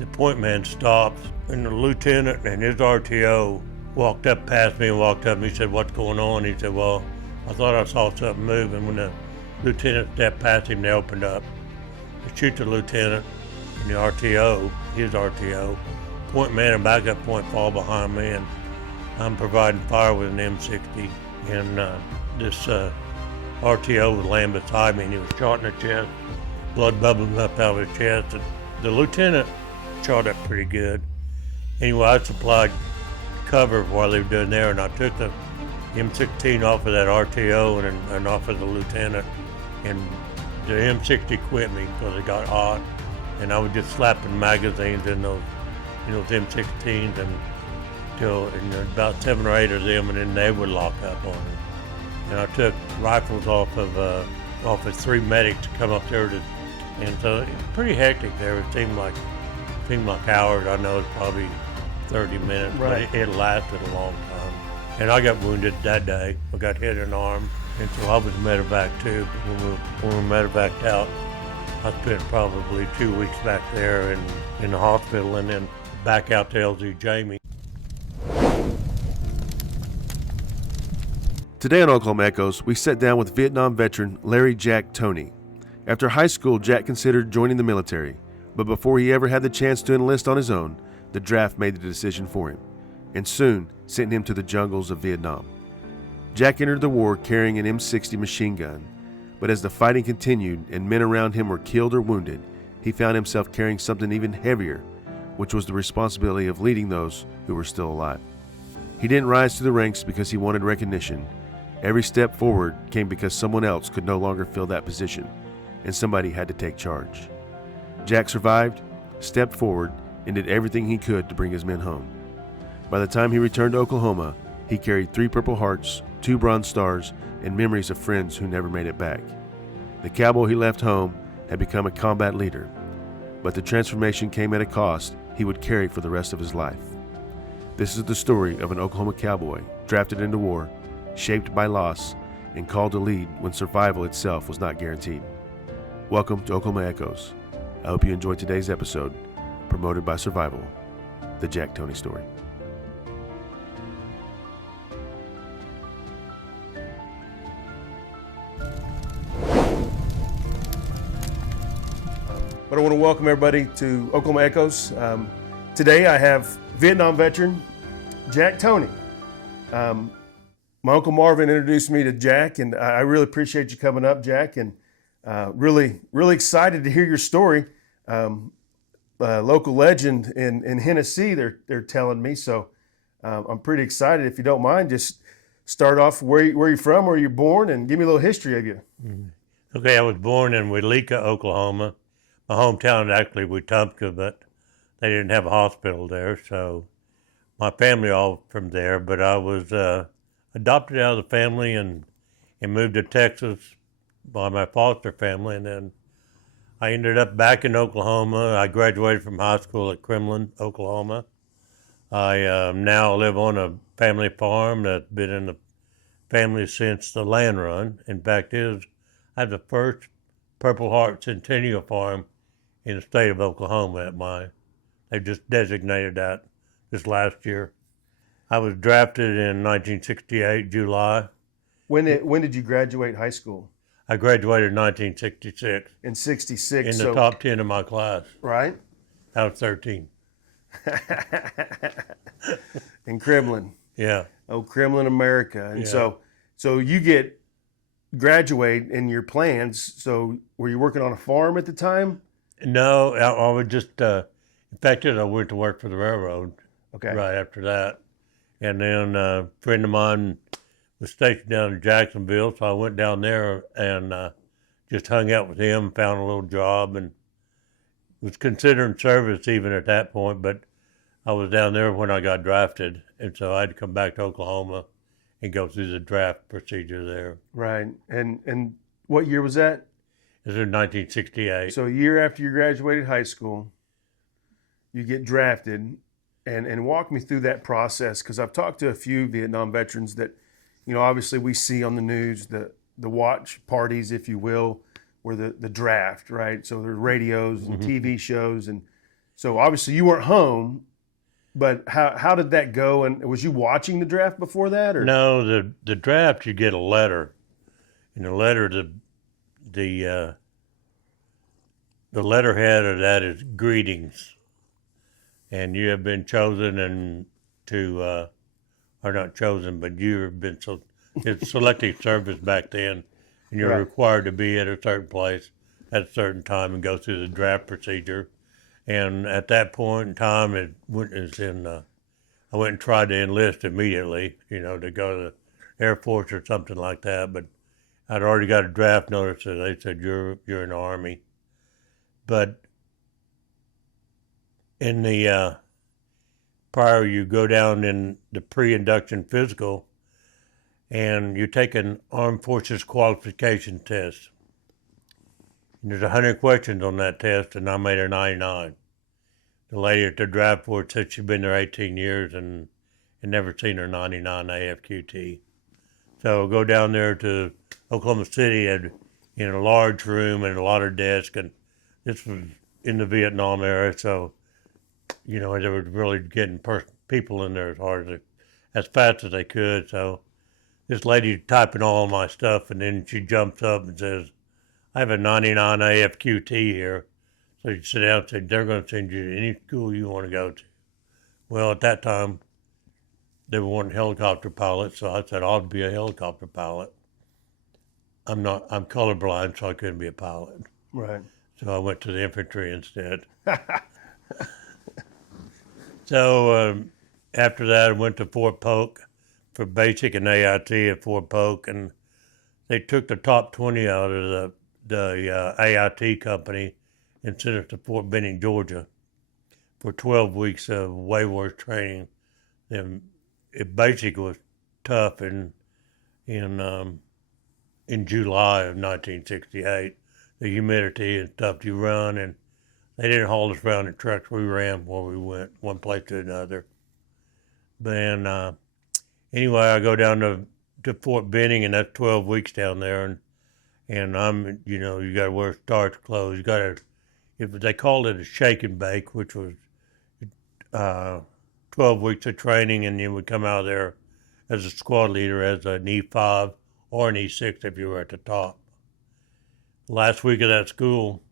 The point man stops, and the lieutenant and his RTO walked up past me and walked up, and he said, "What's going on?" He said, "Well, I thought I saw something move," and when the lieutenant stepped past him, they opened up. They shoot the lieutenant and the RTO, his RTO. Point man and backup point fall behind me, and I'm providing fire with an M60, and this RTO was laying beside me, and he was shot in the chest, blood bubbling up out of his chest. And the lieutenant shot up pretty good. Anyway, I supplied cover while they were doing there, and I took the M16 off of that RTO and off of the lieutenant, and the M60 quit me because it got hot, and I was just slapping magazines in those M16s until about 7 or 8 of them, and then they would lock up on me. And I took rifles off of 3 medics to come up there and so it was pretty hectic there. It seemed like hours. I know it's probably 30 minutes, right. But it lasted a long time. And I got wounded that day. I got hit in the arm, and so I was medevac too. When we medevaced out, I spent probably 2 weeks back there in the hospital, and then back out to LZ Jamie. Today on Oklahoma Echoes, we sat down with Vietnam veteran Larry Jack Toney. After high school, Jack considered joining the military, but before he ever had the chance to enlist on his own, the draft made the decision for him, and soon sent him to the jungles of Vietnam. Jack entered the war carrying an M60 machine gun, but as the fighting continued and men around him were killed or wounded, he found himself carrying something even heavier, which was the responsibility of leading those who were still alive. He didn't rise to the ranks because he wanted recognition. Every step forward came because someone else could no longer fill that position, and somebody had to take charge. Jack survived, stepped forward, and did everything he could to bring his men home. By the time he returned to Oklahoma, he carried 3 Purple Hearts, 2 Bronze Stars, and memories of friends who never made it back. The cowboy he left home had become a combat leader, but the transformation came at a cost he would carry for the rest of his life. This is the story of an Oklahoma cowboy drafted into war, shaped by loss, and called to lead when survival itself was not guaranteed. Welcome to Oklahoma Echoes. I hope you enjoyed today's episode, promoted by Survival, the Jack Toney Story. But I want to welcome everybody to Oklahoma Echoes. Today I have Vietnam veteran Jack Toney. My Uncle Marvin introduced me to Jack, and I really appreciate you coming up, Jack, and really excited to hear your story. Local legend in Hennessy, they're telling me, so I'm pretty excited. If you don't mind, just start off where you're from, where you're born, and give me a little history of you. Okay, I was born in Welika, Oklahoma. My hometown is actually Wetumpka, but they didn't have a hospital there, so my family all from there. But I was adopted out of the family and moved to Texas by my foster family, and then I ended up back in Oklahoma. I graduated from high school at Kremlin, Oklahoma. I now live on a family farm that's been in the family since the land run. In fact, I have the first Purple Heart Centennial Farm in the state of Oklahoma. They just designated that this last year. I was drafted in 1968, July. When did you graduate high school? I graduated in 1966. In 66. In the top 10 of my class. Right? Out of 13. In Kremlin. Yeah. Oh, Kremlin, America. And yeah. So you graduate in your plans. So were you working on a farm at the time? No, I was just, in fact, I went to work for the railroad. Okay. Right after that. And then a friend of mine was stationed down in Jacksonville, so I went down there and just hung out with him, found a little job, and was considering service even at that point, but I was down there when I got drafted, and so I had to come back to Oklahoma and go through the draft procedure there. Right. And what year was that? It was in 1968. So a year after you graduated high school, you get drafted, and walk me through that process, because I've talked to a few Vietnam veterans that, obviously we see on the news the watch parties, if you will, or the draft, right? So there's radios and TV shows, and So obviously you weren't home, but how did that go? And was you watching the draft before that, or? No, the draft, you get a letter. And the letterhead of that is greetings, and you have been chosen and or not chosen, but you have been it's selective service back then, and you're Right. required to be at a certain place at a certain time and go through the draft procedure. And at that point in time, I went and tried to enlist immediately, to go to the Air Force or something like that. But I'd already got a draft notice, so they said you're in the Army. But in the prior, you go down in the pre-induction physical, and you take an Armed Forces qualification test. And there's 100 questions on that test, and I made a 99. The lady at the draft board said she'd been there 18 years and never seen her 99 AFQT. So go down there to Oklahoma City in a large room and a lot of desks, and this was in the Vietnam era, so they were really getting people in there as fast as they could. So this lady typing all my stuff, and then she jumps up and says, "I have a 99 AFQT here." So you sit down and say, "They're going to send you to any school you want to go to." Well, at that time, they were wanting helicopter pilots, so I said, "I'll be a helicopter pilot." I'm colorblind, so I couldn't be a pilot. Right. So I went to the infantry instead. So after that, I went to Fort Polk for basic and AIT at Fort Polk, and they took the top 20 out of the AIT company and sent us to Fort Benning, Georgia, for 12 weeks of way worse training. And it basically was tough in July of 1968. The humidity and stuff you run, and they didn't haul us around in trucks. We ran where we went, one place to another. Then anyway, I go down to Fort Benning, and that's 12 weeks down there, and I'm, you got to wear starch clothes. You got to, if they called it a shake and bake, which was 12 weeks of training, and you would come out of there as a squad leader as an E5 or an E6 if you were at the top. Last week of that school,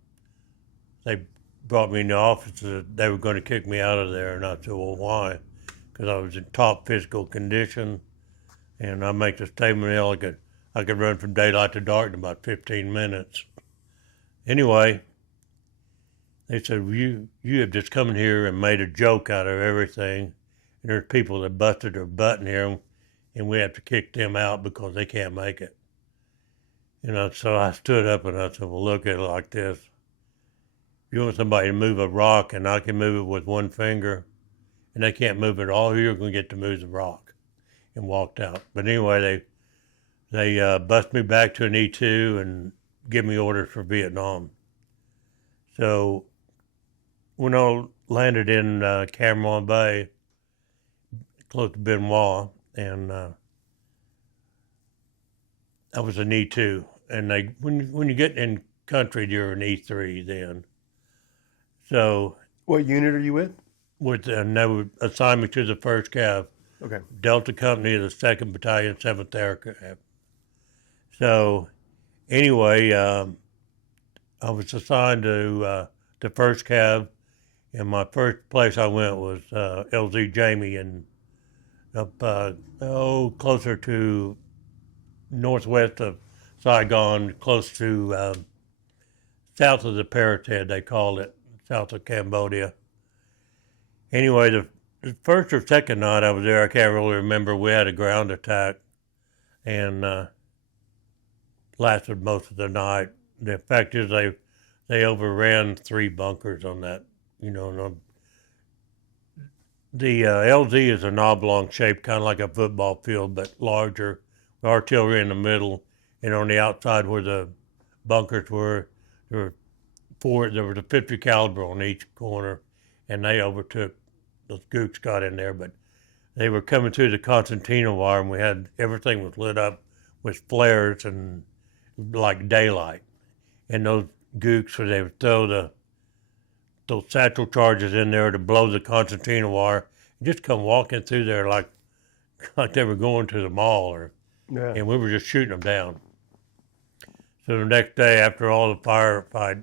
they brought me in the office. They were going to kick me out of there, and I said, "Well, why?" Because I was in top physical condition, and I make the statement, I could run from daylight to dark in about 15 minutes. Anyway, they said, you have just come in here and made a joke out of everything, and there's people that busted their butt in here, and we have to kick them out because they can't make it. So I stood up and I said, "Well, look at it like this. You want somebody to move a rock, and I can move it with one finger, and they can't move it all, you're going to get to move the rock," and walked out. But anyway, they bust me back to an E2 and give me orders for Vietnam. So when I landed in Cameron Bay, close to Benoit, and I was an E2. And when you get in country, you're an E3 then. So What unit are you with? and they would assign me to the 1st Cav, Okay. Delta Company of the 2nd Battalion, 7th Aircraft. So anyway, I was assigned to the 1st Cav, and my first place I went was LZ Jamie, and up closer to northwest of Saigon, close to south of the Parated, they called it, south of Cambodia. Anyway, the first or second night I was there, I can't really remember. We had a ground attack, and lasted most of the night. The fact is, they overran 3 bunkers on that. The LZ is an oblong shape, kind of like a football field, but larger. The artillery in the middle, and on the outside where the bunkers were, there was a 50 caliber on each corner, and they overtook. Those gooks got in there, but they were coming through the concertina wire, and everything was lit up with flares and like daylight. And those gooks, they would throw those satchel charges in there to blow the concertina wire, and just come walking through there like they were going to the mall, Yeah. and we were just shooting them down. So the next day, after all the firefight,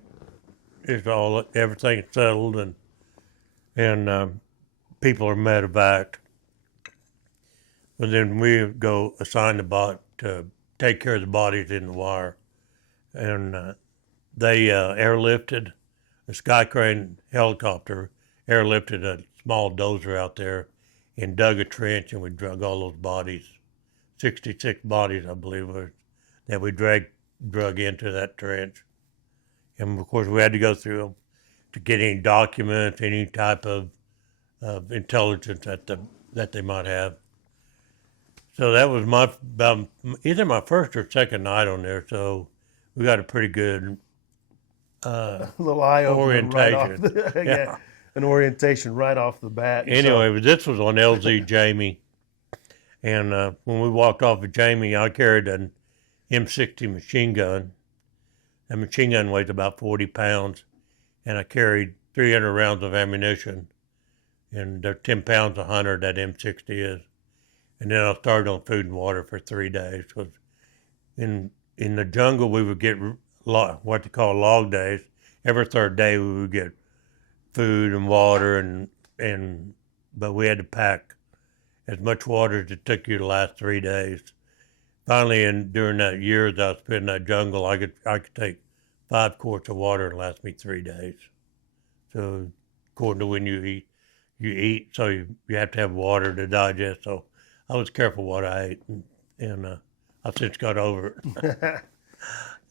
everything settled, and people are medevaced. But then we go assign to take care of the bodies in the wire, and they airlifted a Skycrane helicopter, airlifted a small dozer out there, and dug a trench, and we drug all those bodies, 66 bodies, I believe, that we drug into that trench. And of course, we had to go through them to get any documents, any type of intelligence that they might have. So that was either my first or second night on there. So we got a pretty good little eye opener right off orientation. yeah, an orientation right off the bat. Anyway, but this was on LZ Jamie, and when we walked off of Jamie, I carried an M60 machine gun. That machine gun weighs about 40 pounds, and I carried 300 rounds of ammunition, and they're 10 pounds a 100, that M60 is. And then I started on food and water for 3 days. Cause in the jungle, we would get what they call log days. Every third day, we would get food and water, but we had to pack as much water as it took you to last 3 days. Finally, during that year that I spent in that jungle, I could take 5 quarts of water and last me 3 days. So according to when you eat, so you have to have water to digest. So I was careful what I ate, and I've since got over it.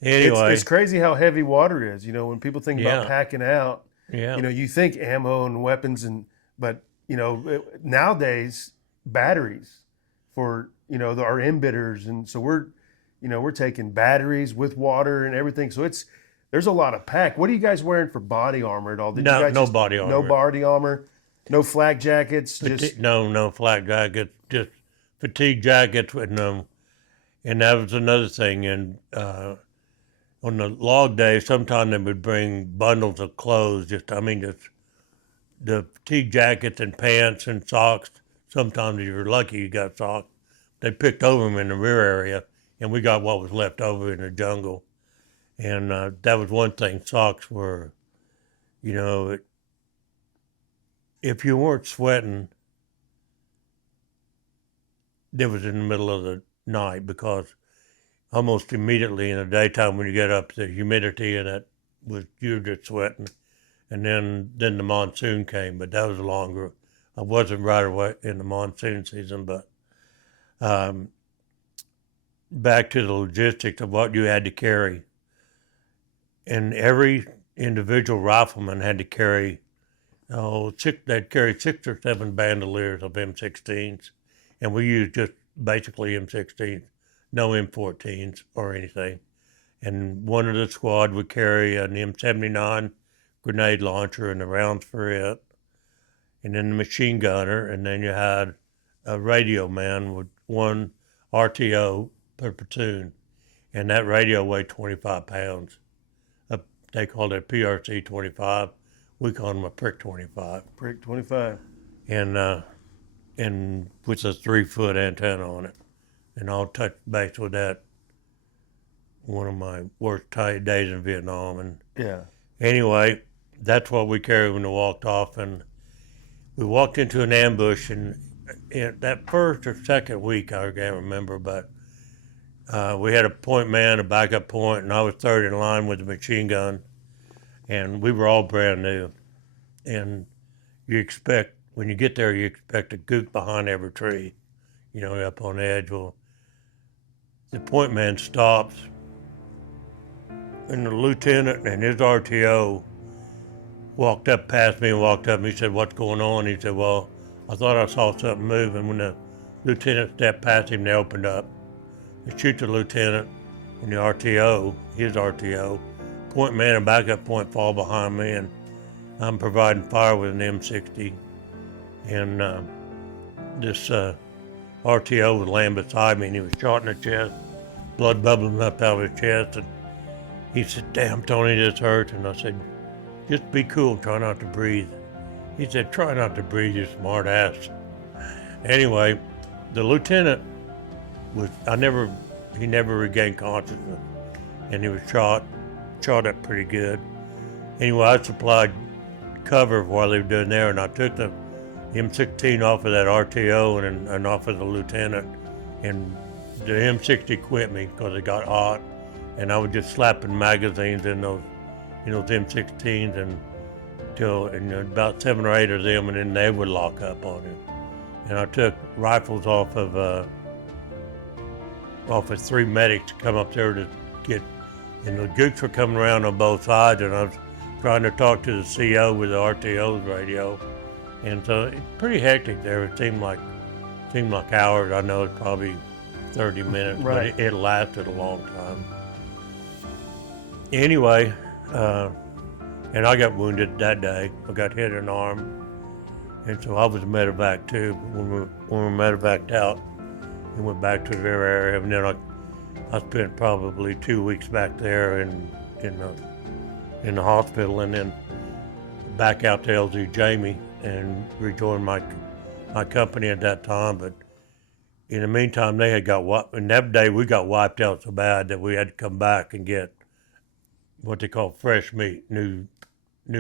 Anyway. It's crazy how heavy water is. When people think about Yeah. packing out, Yeah. you think ammo and weapons, but nowadays batteries for our embitters, and so we're taking batteries with water and everything. So there's a lot of pack. What are you guys wearing for body armor at all? No body armor. No body armor. No flak jackets. No flak jackets. Just fatigue jackets with them. And that was another thing. And on the log day, sometimes they would bring bundles of clothes. Just the fatigue jackets and pants and socks. Sometimes if you're lucky, you got socks. They picked over them in the rear area, and we got what was left over in the jungle. And that was one thing. Socks were, if you weren't sweating, it was in the middle of the night, because almost immediately in the daytime when you get up, the humidity in it was, you were just sweating. And then the monsoon came, but that was longer. I wasn't right away in the monsoon season, but back to the logistics of what you had to carry. And every individual rifleman had to carry, they'd carry 6 or 7 bandoliers of M16s, and we used just basically M16s, no M14s or anything. And one of the squad would carry an M79 grenade launcher and the rounds for it, and then the machine gunner, and then you had a radio man with 1 RTO per platoon, and that radio weighed 25 pounds. They called it PRC 25. We called them a prick 25. Prick 25. And with a 3-foot antenna on it. And I'll touch base with that one of my worst days in Vietnam. And yeah. Anyway, that's what we carried when we walked off. And we walked into an ambush, and that first or second week, I can't remember, but we had a point man, a backup point, and I was third in line with the machine gun, and we were all brand new. And when you get there, you expect a gook behind every tree, up on the edge. Well, the point man stops, and the lieutenant and his RTO walked up past me and walked up, and he said, "What's going on?" He said, "Well, I thought I saw something move." And when the lieutenant stepped past him, they opened up. They shoot the lieutenant and the RTO, his RTO. Point man and backup point fall behind me, and I'm providing fire with an M60. And this RTO was laying beside me, and he was shot in the chest, blood bubbling up out of his chest. And he said, "Damn, Tony, this hurts." And I said, just be cool, try not to breathe. He said, try not to breathe, you smart ass. Anyway, the lieutenant he never regained consciousness, and he was shot up pretty good. Anyway, I supplied cover while they were doing there, and I took the M16 off of that RTO and off of the lieutenant, and the M60 quit me because it got hot, and I was just slapping magazines in those M16s and about 7 or 8 of them, and then they would lock up on you. And I took rifles off of 3 medics to come up there to get, and the gooks were coming around on both sides, and I was trying to talk to the CO with the RTO's radio, and so it's pretty hectic there. It seemed like hours. I know it's probably 30 minutes, right. But it lasted a long time. Anyway, and I got wounded that day. I got hit in the arm, and so I was medevac too. When we were medevaced out, and went back to the River area, and then I spent probably 2 weeks back there in the hospital, and then back out to LZ Jamie and rejoined my company at that time. But in the meantime, they had got wiped, and that day we got wiped out so bad that we had to come back and get what they call fresh meat, new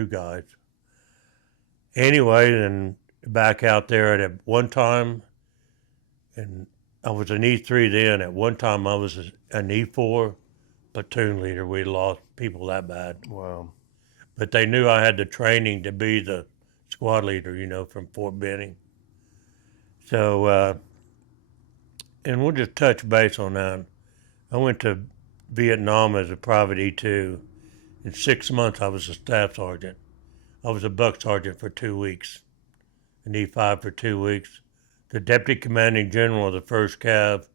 guys. Anyway, then back out there at one time, and I was an E3 then. At one time, I was an E4 platoon leader. We lost people that bad. Wow. But they knew I had the training to be the squad leader, from Fort Benning. So, and we'll just touch base on that. I went to Vietnam as a private E2. In 6 months, I was a staff sergeant. I was a buck sergeant for 2 weeks, an E5 for 2 weeks. The deputy commanding general of the 1st Cav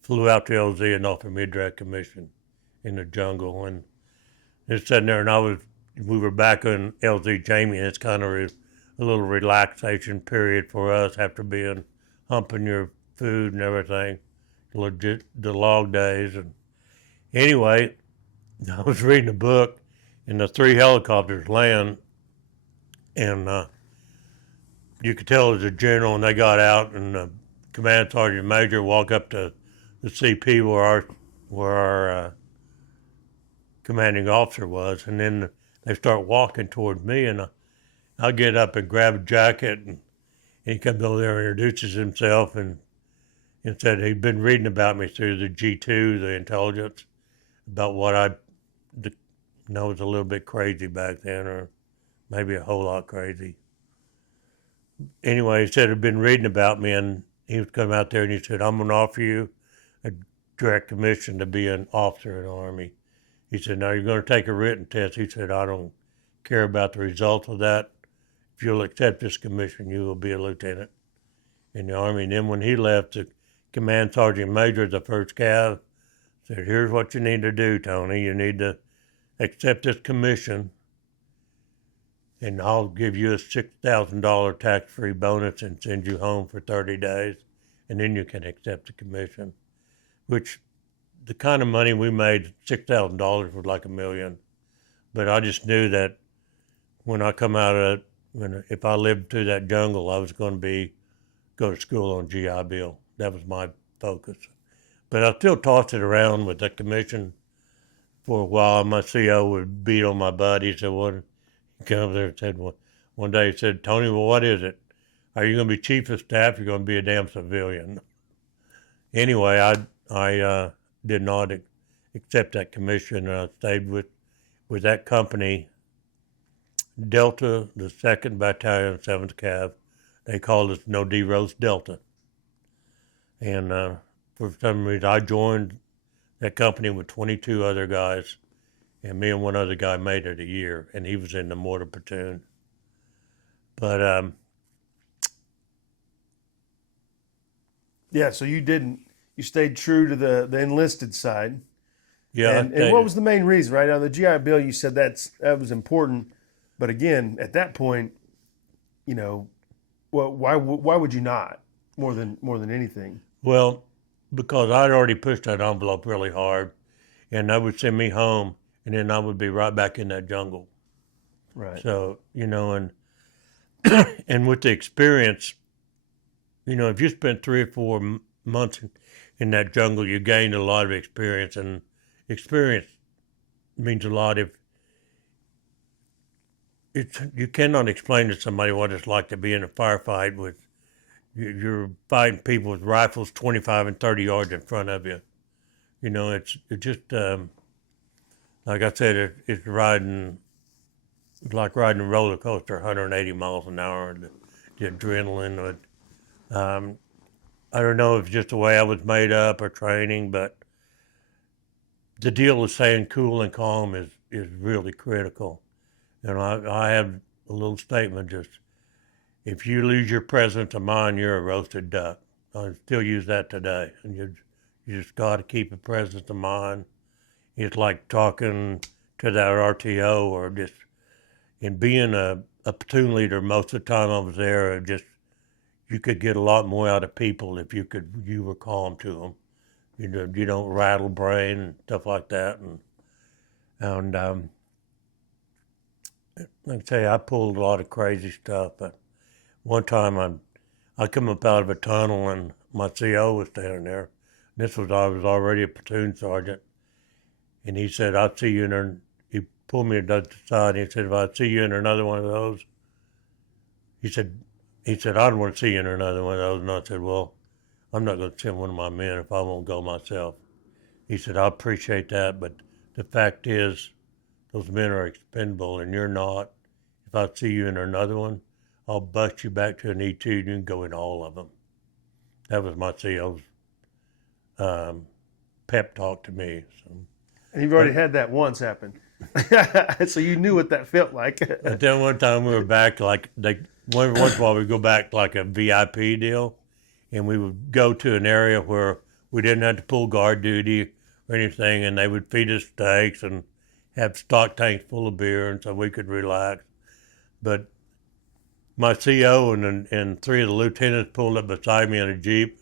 flew out to LZ and offered me a direct commission in the jungle. And just sitting there, and we were back in LZ Jamie, and it's kind of a little relaxation period for us after humping your food and everything, the log days. And anyway, I was reading a book, and the 3 helicopters land, and you could tell it was a general, and they got out, and the command sergeant major walked up to the CP where our commanding officer was, and then they start walking toward me, and I get up and grab a jacket, and he comes over there and introduces himself, and said he'd been reading about me through the G2, the intelligence, about what I was a little bit crazy back then, or maybe a whole lot crazy. Anyway, he said he'd been reading about me, and he was coming out there, and he said, I'm going to offer you a direct commission to be an officer in the Army. He said, now you're going to take a written test. He said, I don't care about the results of that. If you'll accept this commission, you will be a lieutenant in the Army. And then when he left, the command sergeant major of the 1st Cav said, here's what you need to do, Tony. You need to accept this commission, and I'll give you a $6,000 tax-free bonus and send you home for 30 days, and then you can accept the commission, which the kind of money we made, $6,000 was like $1 million. But I just knew that when I come out of it, if I lived through that jungle, I was going to go to school on GI Bill. That was my focus. But I still tossed it around with that commission for a while. My CO would beat on my butt. He said, "What?" He came over there and said, one day he said, "Tony, well, what is it? Are you going to be chief of staff? You're going to be a damn civilian." Anyway, I did not accept that commission, and I stayed with that company, Delta, the 2nd Battalion, 7th Cav. They called us No D Rose Delta. And for some reason, I joined that company with 22 other guys, and me and one other guy made it a year, and he was in the mortar platoon. But yeah, so you stayed true to the enlisted side. yeah, And what was the main reason, right? Now the GI Bill, you said that was important, but again, at that point, why would you not more than anything? Well, because I'd already pushed that envelope really hard, and that would send me home, and then I would be right back in that jungle. Right. So, and and with the experience, if you spent 3 or 4 months in that jungle, you gained a lot of experience, and experience means a lot. You cannot explain to somebody what it's like to be in a firefight with you're fighting people with rifles 25 and 30 yards in front of you. It's just like I said, it's like riding a roller coaster, 180 miles an hour. The adrenaline. I don't know if it's just the way I was made up or training, but the deal of staying cool and calm is really critical. I have a little statement just, if you lose your presence of mind, you're a roasted duck. I still use that today. And you just got to keep a presence of mind. It's like talking to that RTO or just, and being a platoon leader, most of the time I was there, you could get a lot more out of people if you were calm to them. You don't rattle brain and stuff like that. And like I say, I pulled a lot of crazy stuff. But one time I come up out of a tunnel and my CO was standing there. I was already a platoon sergeant. And he said, "I'll see you in there." He pulled me to the side and he said, "If I see you in another one of those," he said, "I don't want to see you in another one of those." And I said, "Well, I'm not going to send one of my men if I won't go myself." He said, "I appreciate that, but the fact is, those men are expendable and you're not. If I see you in another one, I'll bust you back to an E2 and you can go in all of them." That was my CO's pep talk to me. So, And you've already had that once happen. So you knew what that felt like. but then one time we were back, once in a while we'd go back like a VIP deal, and we would go to an area where we didn't have to pull guard duty or anything, and they would feed us steaks and have stock tanks full of beer, and so we could relax. But my CO and three of the lieutenants pulled up beside me in a Jeep,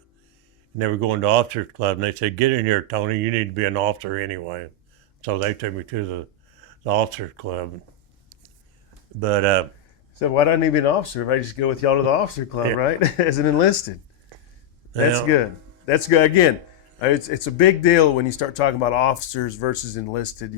and they were going to officers club, and they said, "Get in here, Tony, you need to be an officer anyway." So they took me to the officers club. But So why do I need to be an officer if I just go with y'all to the officer club, right? As an enlisted. That's good. That's good. Again, it's a big deal when you start talking about officers versus enlisted.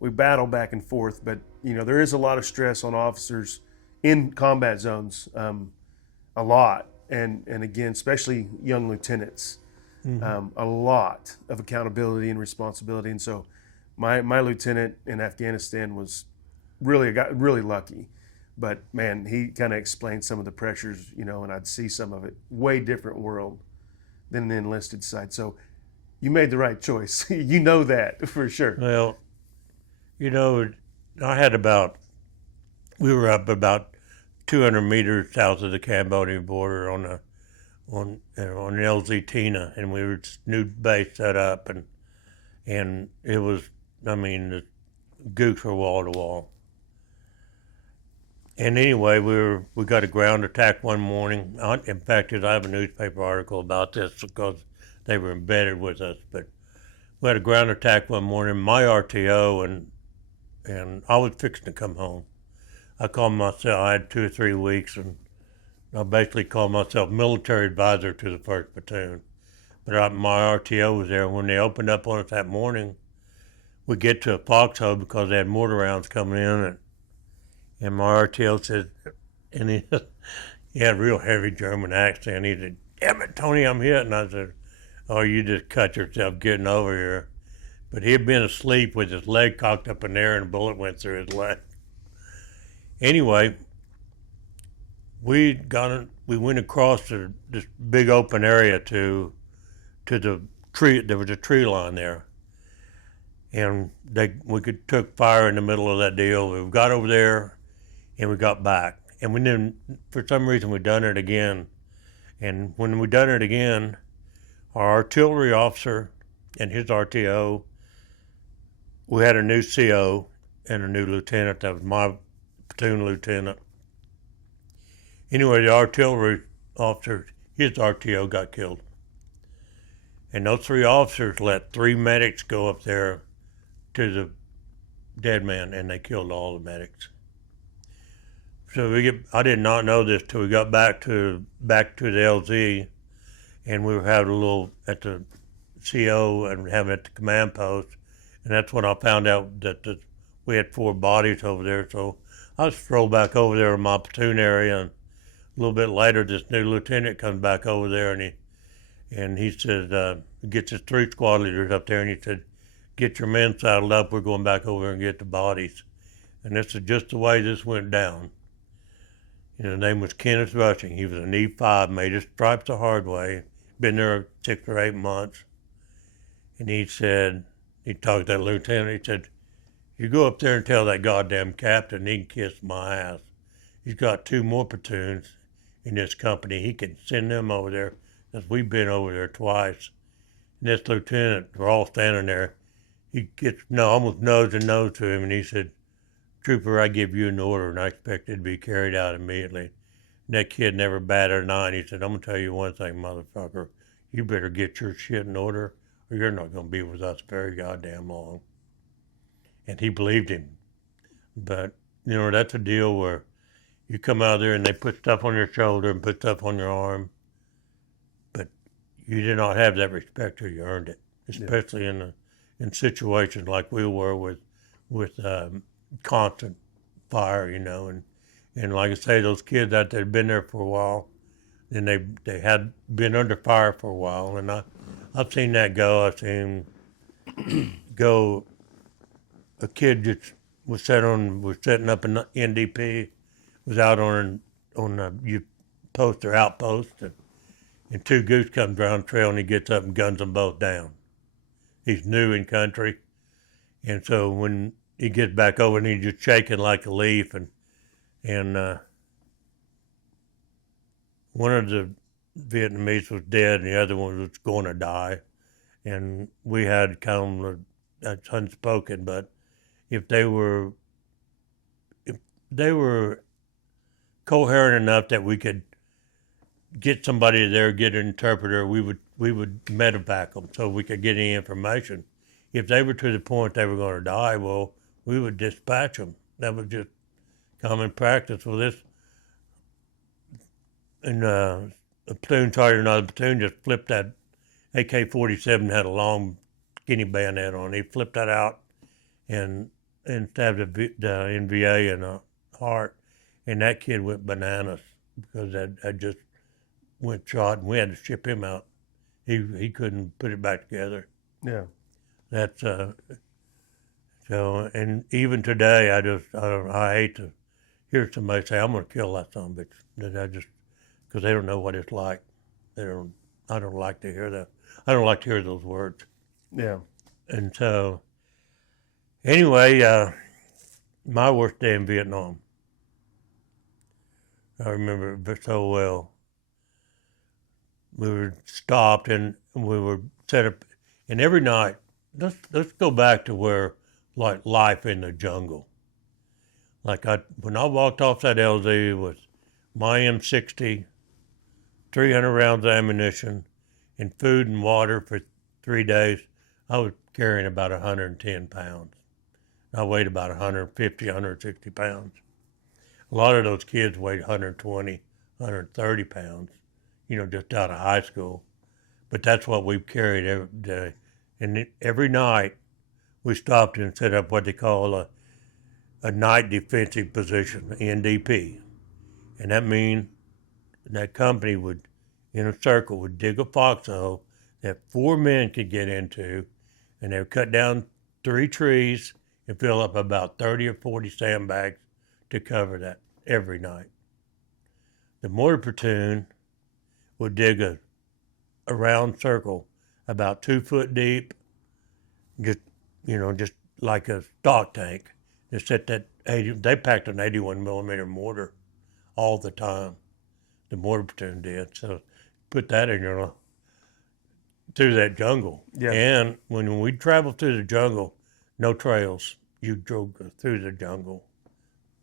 We battle back and forth, but there is a lot of stress on officers in combat zones, a lot, and again, especially young lieutenants, a lot of accountability and responsibility. And so, my lieutenant in Afghanistan was got really lucky, but man, he kind of explained some of the pressures, and I'd see some of it. Way different world than the enlisted side. So, you made the right choice. You know that for sure. well, I had we were up about 200 meters south of the Cambodian border on LZ Tina, and we were new base set up, and it was, the gooks were wall to wall. And anyway, we got a ground attack one morning. In fact, I have a newspaper article about this because they were embedded with us. But we had a ground attack one morning. My RTO and I was fixing to come home. I called myself. I had 2 or 3 weeks, and I basically called myself military advisor to the 1st Platoon. But my RTO was there. When they opened up on us that morning, we get to a foxhole because they had mortar rounds coming in, and my RTO said, and he had a real heavy German accent. He said, "Damn it, Tony, I'm hit." And I said, "Oh, you just cut yourself getting over here." But he had been asleep with his leg cocked up in the air, and a bullet went through his leg. Anyway, we went across this big open area to the tree. There was a tree line there, and we took fire in the middle of that deal. We got over there, and we got back, and we didn't. For some reason, we done it again, and when we done it again, our artillery officer and his RTO, we had a new CO and a new lieutenant. That was my platoon lieutenant. Anyway, the artillery officer, his RTO got killed. And those 3 officers let 3 medics go up there to the dead man, and they killed all the medics. I did not know this till we got back to the LZ, and we were having a little at the CO and having at the command post, and that's when I found out that we had 4 bodies over there. So I strolled back over there in my platoon area, and a little bit later, this new lieutenant comes back over there, and he said, gets his 3 squad leaders up there, and he said, "Get your men saddled up. We're going back over and get the bodies." And this is just the way this went down. His name was Kenneth Rushing. He was an E5, made his stripes the hard way, been there 6 or 8 months. And he said, he talked to that lieutenant, he said, "You go up there and tell that goddamn captain he can kiss my ass. He's got 2 more platoons in this company. He can send them over there, because we've been over there twice." And this lieutenant, we're all standing there, he gets almost nose to nose to him, and he said, "Trooper, I give you an order, and I expect it to be carried out immediately." And that kid never batted an eye, and he said, "I'm going to tell you one thing, motherfucker. You better get your shit in order, or you're not going to be with us very goddamn long." And he believed him. But, that's a deal where you come out there and they put stuff on your shoulder and put stuff on your arm, but you did not have that respect till you earned it, especially in situations like we were with constant fire, and like I say, those kids out there had been there for a while, and they had been under fire for a while, and I've seen that go. I've seen go. A kid just was setting up an NDP, was out on a post or outpost, and 2 goose comes around the trail, and he gets up and guns them both down. He's new in country, and so when he gets back over and he's just shaking like a leaf, and one of the Vietnamese was dead and the other one was going to die, and we had kind of that's unspoken, but if they were coherent enough that we could get somebody there, get an interpreter, we would medevac them so we could get any information. If they were to the point they were going to die, well, we would dispatch them. That was just common practice. Well, this, and a platoon sergeant, another platoon, just flipped that AK-47, had a long, skinny bayonet on it. He flipped that out and stabbed the NVA in the heart, and that kid went bananas because that just went shot, and we had to ship him out. He couldn't put it back together. Yeah. That's so, and even today, I hate to hear somebody say, "I'm going to kill that son of a bitch," because they don't know what it's like. I don't like to hear that. I don't like to hear those words. Yeah. And so, anyway, my worst day in Vietnam, I remember it so well. We were stopped and we were set up, and every night, let's go back to where, like, life in the jungle. Like, when I walked off that LZ with my M60, 300 rounds of ammunition, and food and water for 3 days, I was carrying about 110 pounds. I weighed about 150, 160 pounds. A lot of those kids weighed 120, 130 pounds, just out of high school. But that's what we carried every day. And every night, we stopped and set up what they call a night defensive position, NDP. And that means that company would, in a circle, would dig a foxhole that 4 men could get into, and they would cut down 3 trees and fill up about 30 or 40 sandbags to cover that every night. The mortar platoon would dig a round circle about 2 foot deep, just like a stock tank. They set that they packed an 81 millimeter mortar all the time. The mortar platoon did. So put that in through that jungle. Yeah. And when we traveled through the jungle, no trails. You drove through the jungle,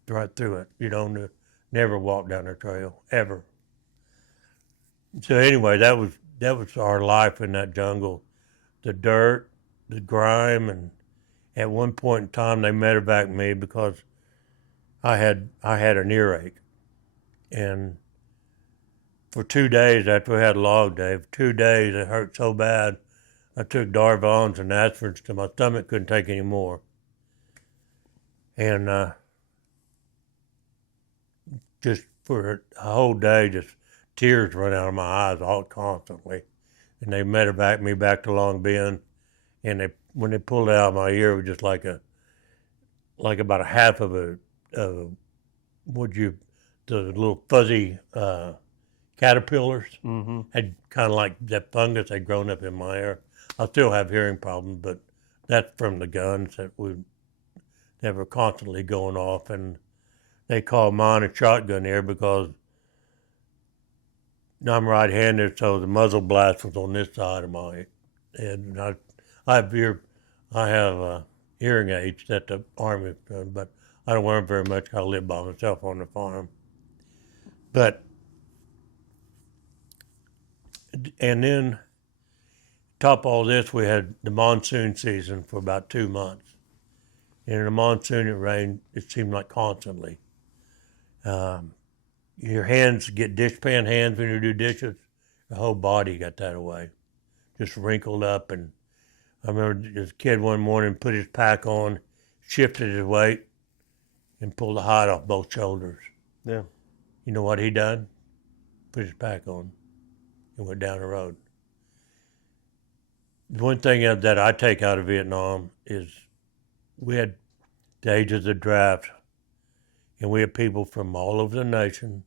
right through it. You don't never walk down the trail ever. So anyway, that was our life in that jungle. The dirt, the grime, and at one point in time they medevaced me because I had an earache. And for 2 days after we had a log day, for 2 days it hurt so bad, I took Darvons and aspirins till my stomach couldn't take any more. And just for a whole day, just tears run out of my eyes all constantly. And they medevaced me back to Long Bend. And when they pulled it out of my ear, it was just like about a half of the little fuzzy caterpillars had kind of like that fungus had grown up in my ear. I still have hearing problems, but that's from the guns that were constantly going off. And they called mine a shotgun ear because I'm right-handed, so the muzzle blast was on this side of my head. And I have hearing aids that the Army, but I don't wear them very much. I live by myself on the farm. And then, top all this, we had the monsoon season for about 2 months. And in the monsoon, it rained, it seemed like constantly. Your hands get dishpan hands when you do dishes. The whole body got that away, just wrinkled up. And I remember this kid one morning put his pack on, shifted his weight, and pulled the hide off both shoulders. Yeah. You know what he done? Put his pack on and went down the road. The one thing that I take out of Vietnam is we had the age of the draft, and we had people from all over the nation,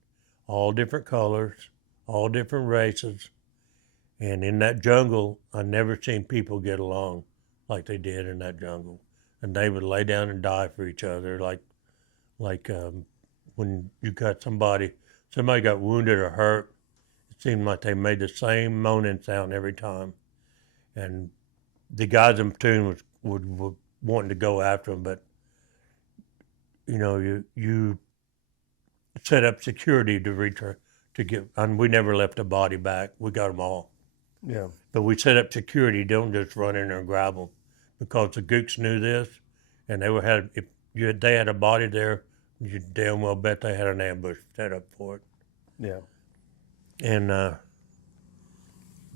all different colors, all different races. And in that jungle, I never seen people get along like they did in that jungle. And they would lay down and die for each other, like when you got somebody got wounded or hurt, it seemed like they made the same moaning sound every time. And the guys in platoon were wanting to go after them, but you set up security to get, and we never left a body back. We got them all. Yeah. But we set up security. Don't just run in there and grab them, because the gooks knew this, and they had a body there, you damn well bet they had an ambush set up for it. Yeah. And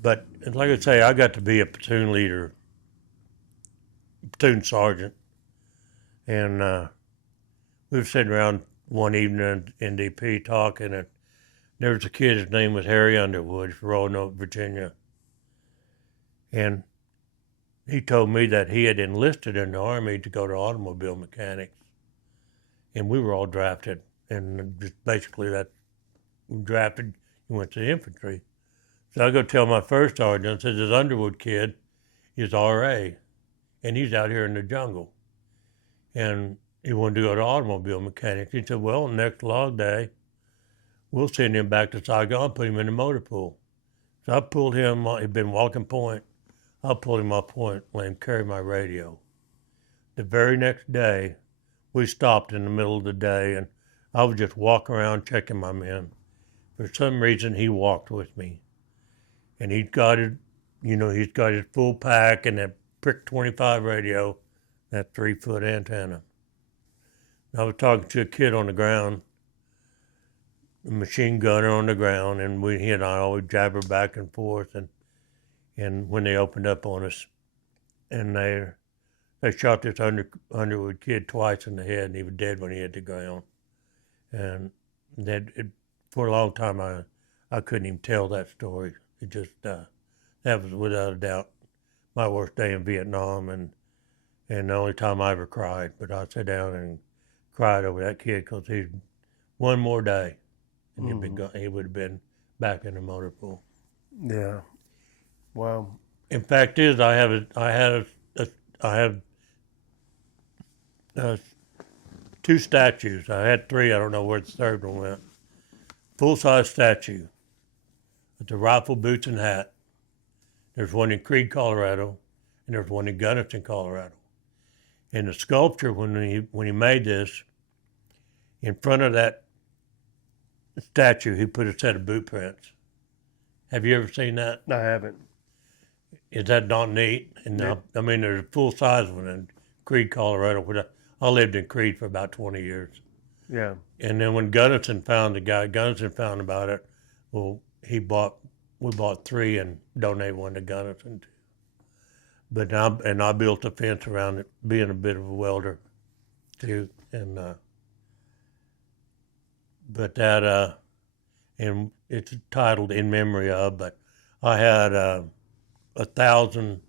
but like I say, I got to be a platoon leader, platoon sergeant, and we were sitting around one evening in NDP talking, and there was a kid, his name was Harry Underwood from Roanoke, Virginia. And he told me that he had enlisted in the Army to go to automobile mechanics. And we were all drafted. And just basically that, drafted, you went to the infantry. So I go tell my first sergeant, I said, this Underwood kid is RA, and he's out here in the jungle. And he wanted to go to automobile mechanics. He said, well, next log day, we'll send him back to Saigon, put him in the motor pool. So I pulled him, he'd been walking point. I pulled him off point, let him carry my radio. The very next day, we stopped in the middle of the day, and I was just walking around checking my men. For some reason, he walked with me. And he's got his full pack and that Prick 25 radio, that 3-foot antenna. I was talking to a kid on the ground, a machine gunner on the ground, and he and I always jabber back and forth. And when they opened up on us, and they shot this Underwood kid twice in the head, and he was dead when he hit the ground. And for a long time, I couldn't even tell that story. It just that was without a doubt my worst day in Vietnam, and the only time I ever cried. But I sat down and cried over that kid, because he's one more day, and he would have been back in the motor pool. Yeah. Wow. In fact, I have 2 statues. I had 3. I don't know where the third one went. Full-size statue with the rifle, boots, and hat. There's one in Creede, Colorado, and there's one in Gunnison, Colorado. And the sculpture, when he made this, in front of that statue, he put a set of boot prints. Have you ever seen that? I haven't. Is that not neat? And Yeah. I mean, there's a full-size one in Creede, Colorado. I lived in Creede for about 20 years. Yeah. And then when Gunnison found about it, well, we bought 3 and donated one to Gunnison too. But I built a fence around it, being a bit of a welder too, and but that and it's titled In Memory Of. But I had 1,000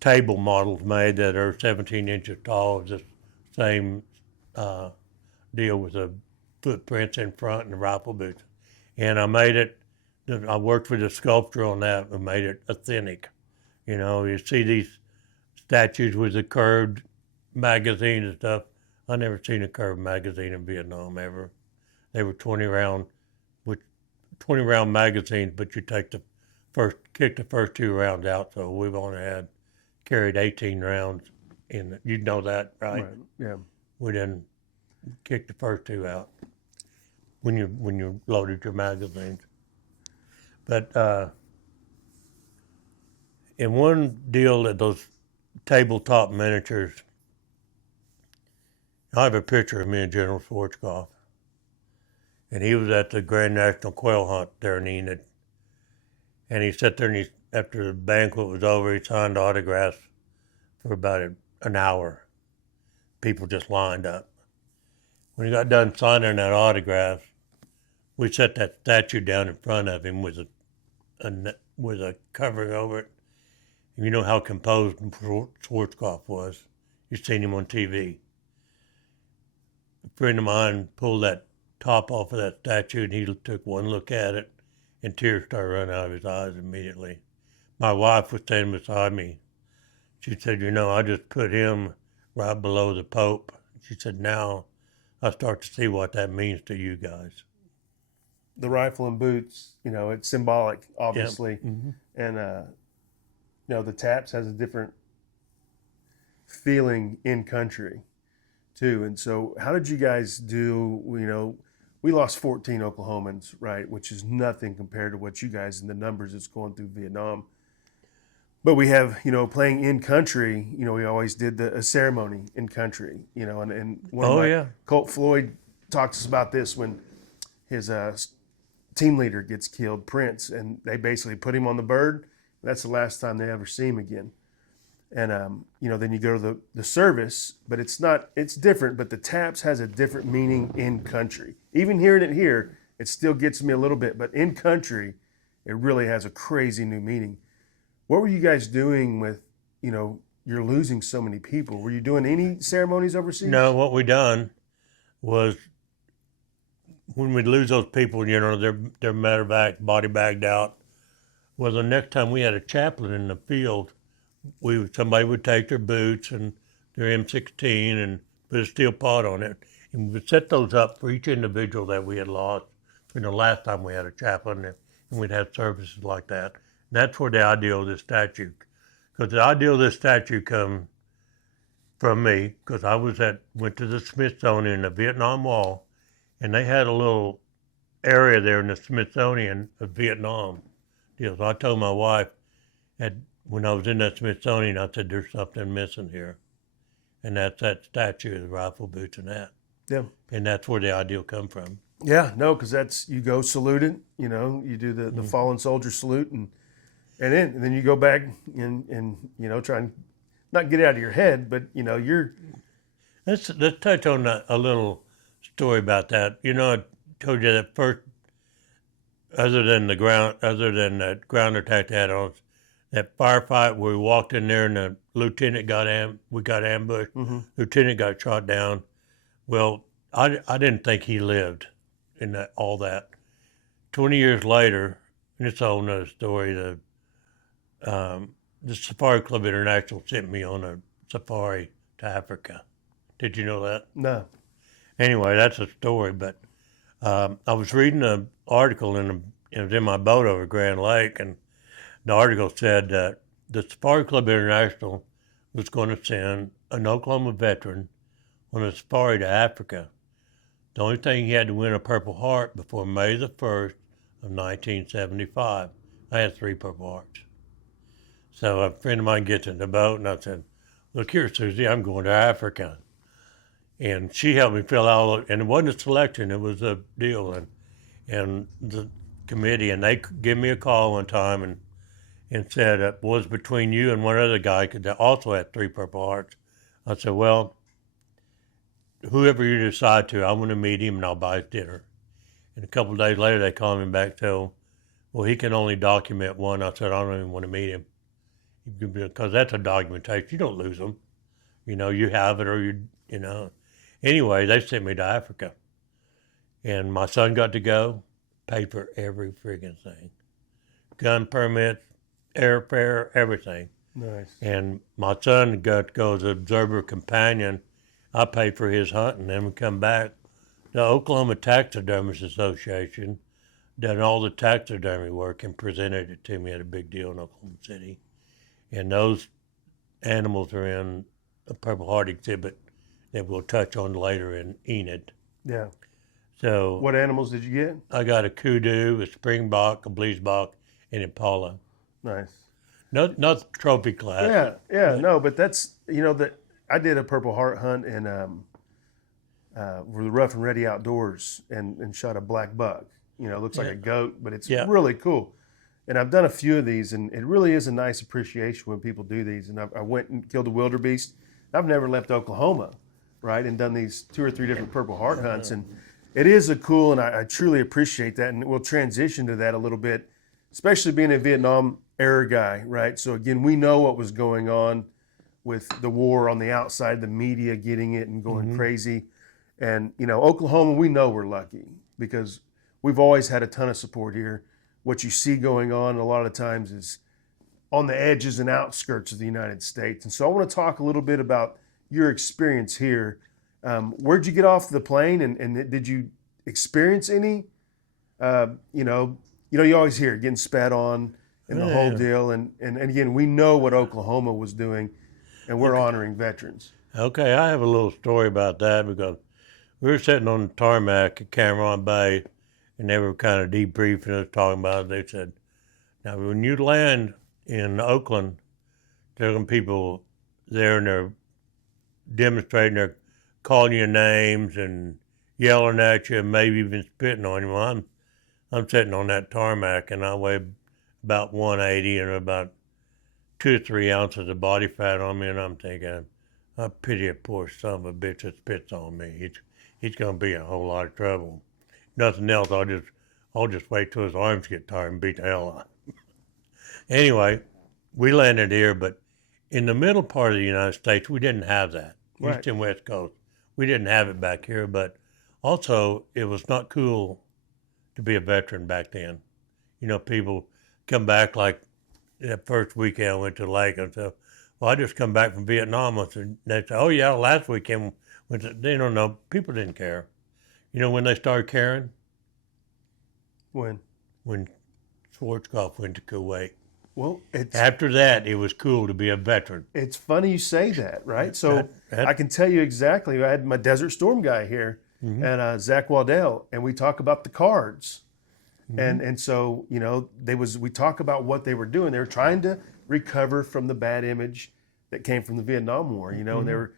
table models made that are 17 inches tall. It's the same deal with the footprints in front and the rifle boots. And I made it. I worked with a sculptor on that and made it authentic. You know, you see these statues with the curved magazines and stuff. I never seen a curved magazine in Vietnam ever. They were 20 round magazines, but you kick the first 2 rounds out. So we've only carried 18 rounds in. You know that, right? Right. Yeah. We didn't kick the first 2 out when you loaded your magazines. But in one deal at those tabletop miniatures, I have a picture of me and General Schwarzkopf. And he was at the Grand National Quail Hunt there in Enid. And he sat there and after the banquet was over, he signed autographs for about an hour. People just lined up. When he got done signing that autograph, we set that statue down in front of him with a covering over it. And you know how composed Schwarzkopf was. You've seen him on TV. A friend of mine pulled that top off of that statue, and he took one look at it, and tears started running out of his eyes immediately. My wife was standing beside me. She said, you know, I just put him right below the Pope. She said, now I start to see what that means to you guys. The rifle and boots, you know, it's symbolic, obviously. Yep. Mm-hmm. And, you know, the TAPS has a different feeling in country, too. And so how did you guys do, you know, we lost 14 Oklahomans, right, which is nothing compared to what you guys and the numbers that's going through Vietnam. But we have, you know, playing in country, you know, we always did a ceremony in country, you know, and one of my, Colt Floyd talks to us about this when his team leader gets killed, Prince, and they basically put him on the bird. That's the last time they ever see him again. And, you know, then you go to the service, but it's different, but the TAPS has a different meaning in country. Even hearing it here, it still gets me a little bit, but in country, it really has a crazy new meaning. What were you guys doing with, you know, you're losing so many people? Were you doing any ceremonies overseas? No, what we done was when we lose those people, you know, they're medevac, body bagged out. Well, the next time we had a chaplain in the field, somebody would take their boots and their M16 and put a steel pot on it, and we would set those up for each individual that we had lost from the last time we had a chaplain, and we'd have services like that. And that's where the idea of this statue, because the idea of this statue come from me, because I went to the Smithsonian in the Vietnam Wall, and they had a little area there in the Smithsonian of Vietnam deals. I told my wife when I was in that Smithsonian, I said, there's something missing here. And that's that statue of the rifle boots and that. Yeah. And that's where the idea come from. Yeah, no, because you go salute it, you know, you do the fallen soldier salute, and then you go back and you know, try and not get out of your head, but, you know, Let's touch on a little story about that. You know, I told you that first, other than that ground attack they had on us, that firefight where we walked in there and the lieutenant got ambushed. Mm-hmm. Lieutenant got shot down. Well, I didn't think he lived in all that. 20 years later, and it's a whole nother story, the Safari Club International sent me on a safari to Africa. Did you know that? No. Anyway, that's a story, but I was reading an article, it was in my boat over Grand Lake, and the article said that the Safari Club International was going to send an Oklahoma veteran on a safari to Africa. The only thing, he had to win a Purple Heart before May the 1st of 1975. I had 3 Purple Hearts. So a friend of mine gets in the boat, and I said, look here, Susie, I'm going to Africa. And she helped me fill out, and it wasn't a selection, it was a deal. And the committee, and they gave me a call one time and said it was between you and one other guy that also had 3 Purple Hearts. I said, well, whoever you decide to, I want to meet him and I'll buy his dinner. And a couple of days later, they called me back, so, well, he can only document 1. I said, I don't even want to meet him. Because that's a documentation. You don't lose them. You have it or you know. Anyway, they sent me to Africa. And my son got to go, paid for every friggin' thing. Gun permits, airfare, everything. Nice. And my son got to go as an observer companion. I paid for his hunt, and then we come back. The Oklahoma Taxidermists Association done all the taxidermy work and presented it to me at a big deal in Oklahoma City. And those animals are in a Purple Heart exhibit that we'll touch on later in Enid. Yeah. So what animals did you get? I got a kudu, a springbok, a bleesbok, and impala. Nice. Not trophy class. But that's that I did a Purple Heart hunt in with the Rough and Ready Outdoors and shot a black buck. It looks like a goat, but it's really cool. And I've done a few of these, and it really is a nice appreciation when people do these. And I went and killed a wildebeest. I've never left Oklahoma, right, and done these 2 or 3 different Purple Heart hunts. And it is a cool, and I truly appreciate that. And we'll transition to that a little bit, especially being a Vietnam era guy, right? So, again, we know what was going on with the war on the outside, the media getting it and going crazy. And, Oklahoma, we know we're lucky because we've always had a ton of support here. What you see going on a lot of times is on the edges and outskirts of the United States. And so I want to talk a little bit about your experience here. Where'd you get off the plane, and did you experience any, you always hear getting spat on and the whole deal. And again, we know what Oklahoma was doing, and we're honoring veterans. Okay, I have a little story about that because we were sitting on the tarmac at Cameron Bay, and they were kind of debriefing us, talking about it. They said, now when you land in Oakland, there's some people there and they're demonstrating, they're calling you names and yelling at you and maybe even spitting on you. Well, I'm sitting on that tarmac and I weigh about 180 and about 2 to 3 ounces of body fat on me, and I'm thinking, I pity a poor son of a bitch that spits on me. He's going to be in a whole lot of trouble. Nothing else, I'll just wait till his arms get tired and beat the hell out of him. Anyway, we landed here, but in the middle part of the United States, we didn't have that. Right. East and West Coast. We didn't have it back here, but also it was not cool to be a veteran back then. People come back like that first weekend I went to the lake and said, well, I just come back from Vietnam. And they said, oh yeah, last weekend, they don't know, people didn't care. When they started caring? When Schwarzkopf went to Kuwait. Well, after that, it was cool to be a veteran. It's funny you say that, right? So I can tell you exactly. I had my Desert Storm guy here, and Zach Waddell, and we talk about the cards, and so we talk about what they were doing. They were trying to recover from the bad image that came from the Vietnam War. And they were.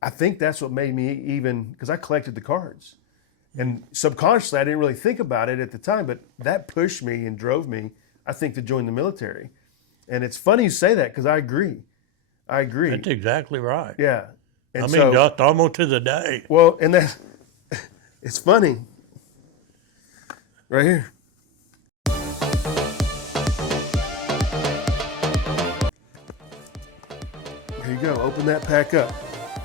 I think that's what made me even, because I collected the cards. And subconsciously, I didn't really think about it at the time, but that pushed me and drove me, I think, to join the military. And it's funny you say that because I agree. That's exactly right. Yeah. And just almost to the day. Well, and it's funny. Right here. There you go. Open that pack up.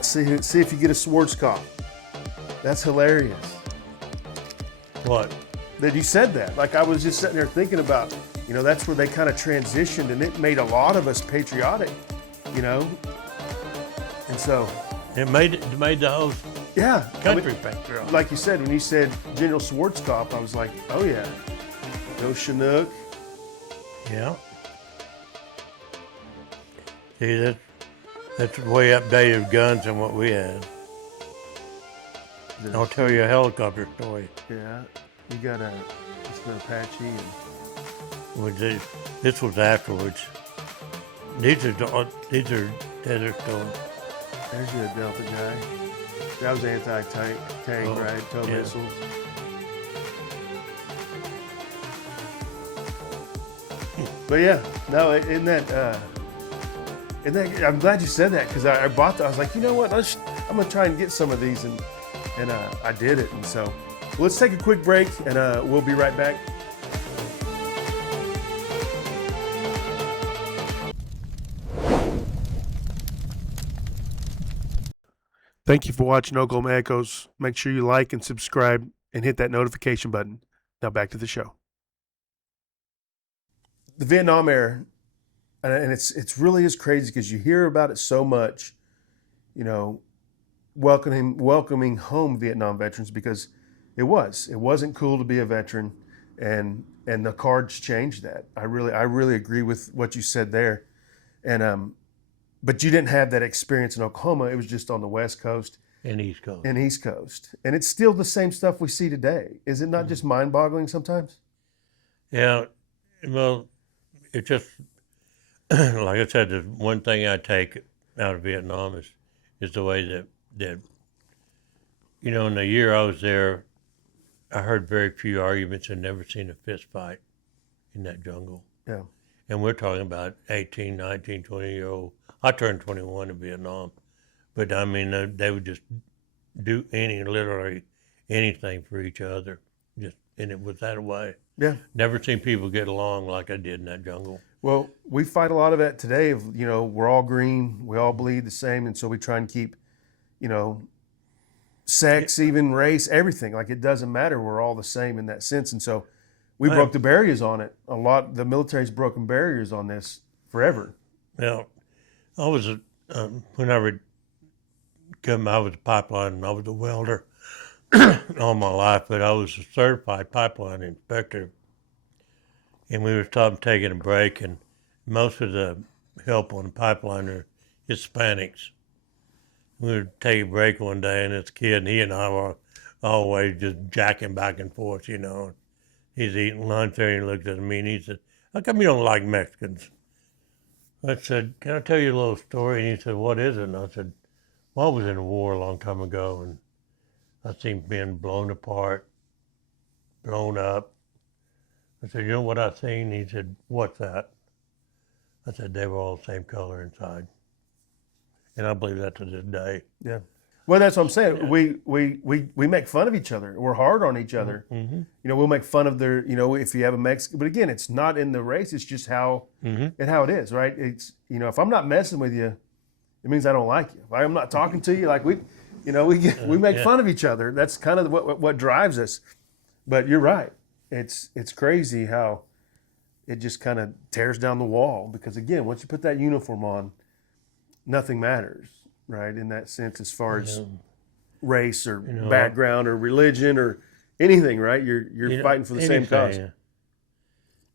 See if you get a Schwarzkopf. That's hilarious. What? That you said that. Like, I was just sitting there thinking about, that's where they kind of transitioned, and it made a lot of us patriotic, And so it made the whole country patriotic. Like you said, when you said General Schwarzkopf, I was like, oh yeah, go Chinook. Yeah. See, that's way updated guns than what we had. I'll tell you a helicopter story. Yeah, you got an Apache. This was afterwards. These are Desert Storm. There's your Delta guy. That was anti-tank, right? Tow yeah. missiles. But yeah, no, isn't that? I'm glad you said that because I bought that. I was like, you know what? I'm gonna try and get some of these, and I did it. And so, let's take a quick break, and we'll be right back. Thank you for watching Oklahoma Echoes. Make sure you like and subscribe and hit that notification button. Now back to the show. The Vietnam era, and it's really is crazy because you hear about it so much, you know, welcoming home Vietnam veterans because it wasn't cool to be a veteran, and the cards changed that. I really agree with what you said there, and but you didn't have that experience in Oklahoma. It was just on the West Coast And East Coast. and East Coast, and it's still the same stuff we see today. Is it not just mind-boggling sometimes? Yeah, well, it just, like I said, the one thing I take out of Vietnam is the way that, you know, in the year I was there, I heard very few arguments and never seen a fist fight in that jungle. Yeah. And we're talking about 18, 19, 20-year-old. I turned 21 in Vietnam, but I mean, they would just do literally anything for each other. And it was that way. Yeah. Never seen people get along like I did in that jungle. Well, we fight a lot of that today. Of we're all green, we all bleed the same, and so we try and keep, sex, even race, everything. Like it doesn't matter. We're all the same in that sense, and so we broke the barriers on it. The military's broken barriers on this forever. Well, I was when I would come, I was a pipeline and I was a welder all my life, but I was a certified pipeline inspector. And we were taking a break, and most of the help on the pipeline are Hispanics. We would take a break one day, and this kid, he and I were always just jacking back and forth, He's eating lunch there, and he looked at me, and he said, "How come you don't like Mexicans?" I said, "Can I tell you a little story?" And he said, "What is it?" And I said, "Well, I was in a war a long time ago, and I seen men blown apart, blown up." I said, "You know what I seen?" He said, "What's that?" I said, "They were all the same color inside." And I believe that to this day. Yeah. Well, that's what I'm saying. Yeah. We make fun of each other. We're hard on each other. Mm-hmm. We'll make fun of their, if you have a Mexican, but again, it's not in the race. It's just how it is, right? It's, if I'm not messing with you, it means I don't like you. If I'm not talking to you, like we make fun of each other. That's kind of what drives us. But you're right. It's crazy how it just kind of tears down the wall because again, once you put that uniform on, nothing matters, right? In that sense, as far as race or background or religion or anything, right? You're fighting for the same cause.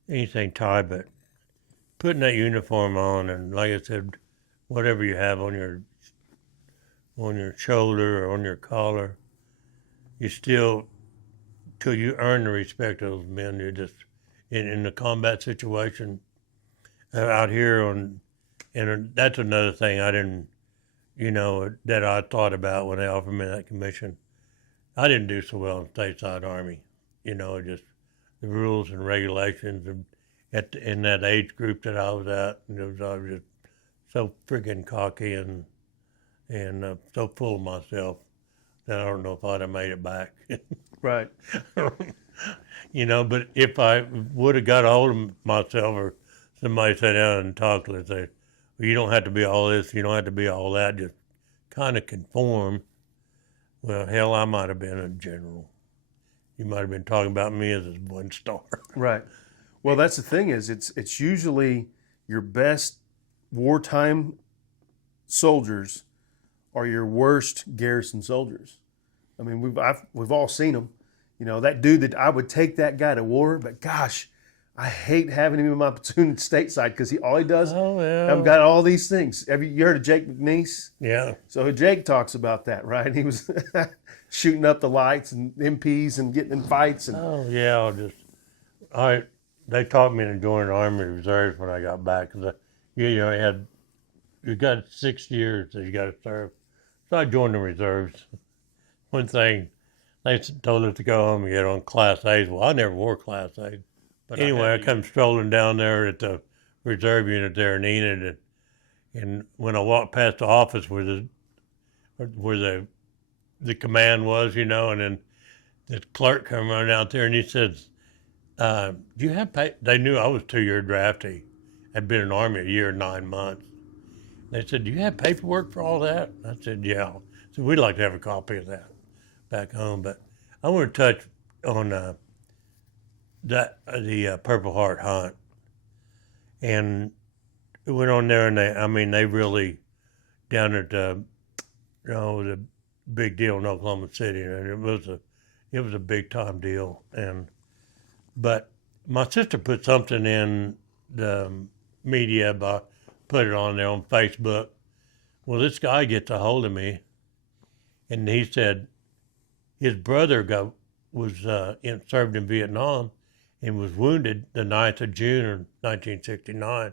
Anything, Ty, but putting that uniform on, and like I said, whatever you have on your shoulder or on your collar, you still, till you earn the respect of those men, you're just in the combat situation out here and that's another thing I didn't, that I thought about when they offered me that commission. I didn't do so well in the stateside Army, just the rules and regulations in that age group that I was at, and I was just so freaking cocky and so full of myself that I don't know if I'd have made it back. Right. But if I would have got a hold of myself or somebody sat down and talked to us, say, "Well, you don't have to be all this, you don't have to be all that, just kind of conform." Well, hell, I might have been a general. You might have been talking about me as a one star. Right. Well, that's the thing is it's usually your best wartime soldiers are your worst garrison soldiers. I mean, we've all seen them. That dude that I would take that guy to war, but gosh, I hate having him in my platoon stateside because all he does, I've got all these things. You heard of Jake McNeese? Yeah. So Jake talks about that, right? He was shooting up the lights and MPs and getting in fights. They taught me to join the Army Reserves when I got back because you got 6 years that you got to serve. So I joined the reserves. One thing, they told us to go home and get on Class A's. Well, I never wore Class A. But anyway, I come strolling down there at the reserve unit there in Enid, and when I walked past the office where the command was, and then the clerk come running out there and he says, "Do you have pay?" They knew I was 2-year draftee. I'd been in the Army a year and 9 months. They said, "Do you have paperwork for all that?" I said, "Yeah." So we'd like to have a copy of that back home. But I want to touch on the Purple Heart hunt. And it went on there, and they really, down at the big deal in Oklahoma City, and it was a big time deal. But my sister put something in the media put it on there on Facebook. Well, this guy gets a hold of me, and he said his brother served in Vietnam and was wounded the 9th of June of 1969.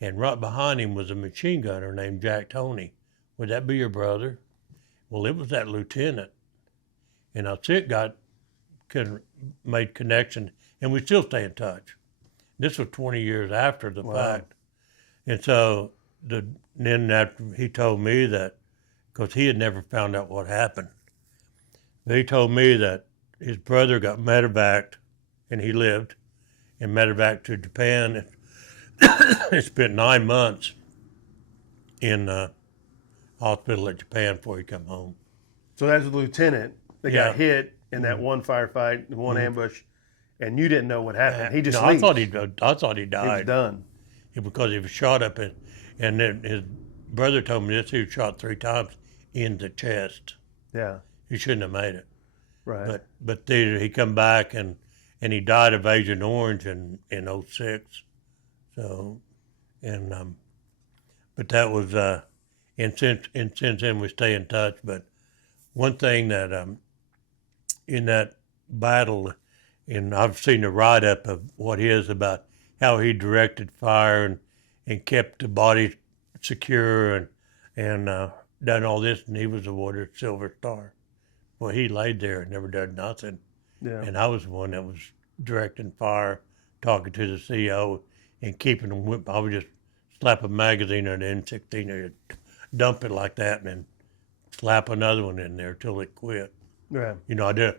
And right behind him was a machine gunner named Jack Toney. Would that be your brother? Well, it was that lieutenant. And our sick made connection, and we still stay in touch. This was 20 years after the fact. And so then after he told me that, because he had never found out what happened, he told me that his brother got medevaced, and he lived, and medevaced to Japan. He spent 9 months in hospital at Japan before he come home. So that's the lieutenant that got hit in that one firefight, one ambush, and you didn't know what happened. He just leaves. I thought he died. He was done. Because he was shot up and then his brother told me this, he was shot 3 times in the chest. Yeah. He shouldn't have made it. Right. But he come back and he died of Agent Orange in 06. So, but that was, and since then we stay in touch. But one thing that, in that battle, and I've seen the write-up of what he is about how he directed fire and kept the body secure and done all this, and he was awarded a Silver Star. Well, he laid there and never did nothing. Yeah. And I was the one that was directing fire, talking to the CO, and keeping them. I would just slap a magazine on the N16 and dump it like that, and then slap another one in there till it quit. Yeah. I did.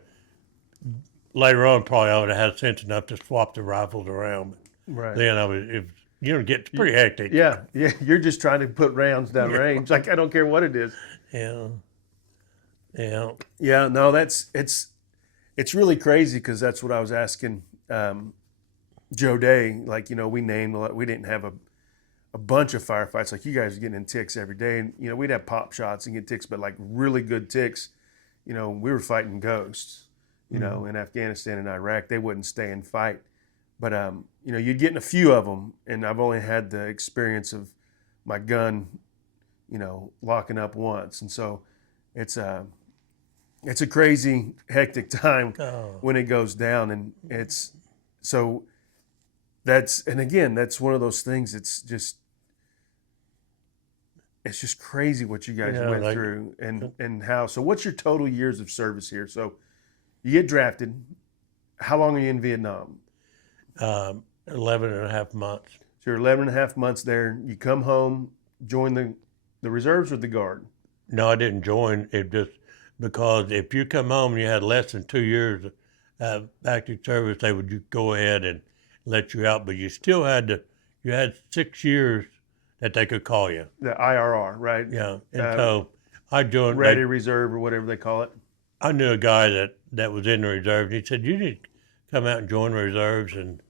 Later on, probably I would have had sense enough to swap the rifles around. But right. Then it gets pretty hectic. Yeah. You're just trying to put rounds down range. Like, I don't care what it is. Yeah. Yeah. No, it's really crazy, because that's what I was asking Joe Day. Like, we didn't have a bunch of firefights like you guys are getting in ticks every day, and we'd have pop shots and get ticks, but like really good ticks. We were fighting ghosts. In Afghanistan and Iraq, they wouldn't stay and fight. But, you'd get in a few of them, and I've only had the experience of my gun, locking up once. And so it's a crazy, hectic time when it goes down. And that's one of those things. It's just crazy what you guys went through and how. So what's your total years of service here? So you get drafted. How long are you in Vietnam? 11 and a half months. So you're 11 and a half months there. You come home, join the reserves or the Guard? No, I didn't join. It just because if you come home and you had less than 2 years of active service, they would go ahead and let you out. But you still had 6 years that they could call you. The IRR, right? Yeah. And so I joined. Ready reserve or whatever they call it. I knew a guy that was in the reserve, and he said, "You need to come out and join the reserves." And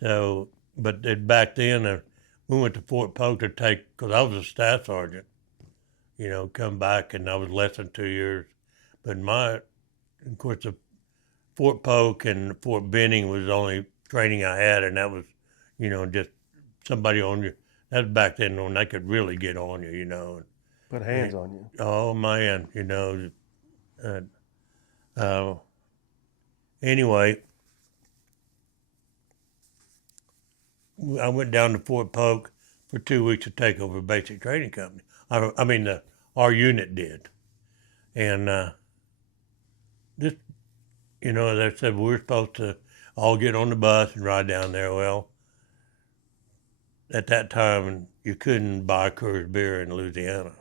so, but back then, we went to Fort Polk to because I was a staff sergeant, come back, and I was less than 2 years. But of course, the Fort Polk and Fort Benning was the only training I had, and that was, just somebody on you. That was back then when they could really get on you, And, put hands on you. Oh, man, anyway, I went down to Fort Polk for 2 weeks to take over Basic Training Company. I mean the our unit did. And this, they said we were supposed to all get on the bus and ride down there. Well, at that time, you couldn't buy Coors beer in Louisiana.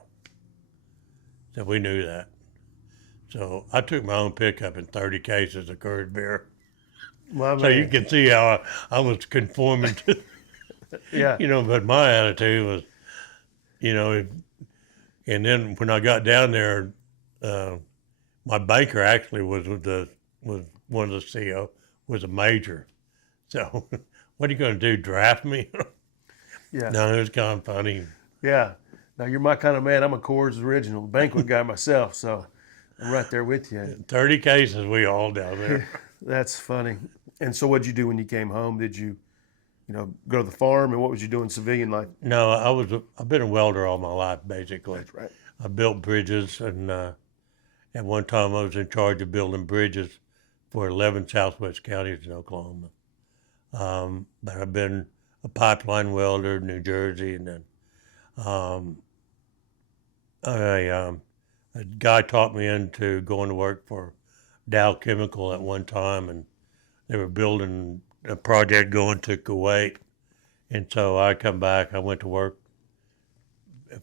So we knew that. So I took my own pickup and 30 cases of Coors beer. My So man. you can see how I was conforming to, Yeah. But my attitude was, and then when I got down there, my banker actually was one of the CO, was a major. So what are you going to do, draft me? Yeah. No, it was kind of funny. Yeah. Now you're my kind of man. I'm a Coors original banquet guy myself, so I'm right there with you. 30 cases we all down there. That's funny. And so what'd you do when you came home? Did you, go to the farm, and what was you doing civilian life? No, I've been a welder all my life, basically. That's right. I built bridges, and at one time I was in charge of building bridges for 11 southwest counties in Oklahoma. But I've been a pipeline welder in New Jersey, and then a guy taught me into going to work for Dow Chemical at one time, and they were building a project going to Kuwait. And so I come back, I went to work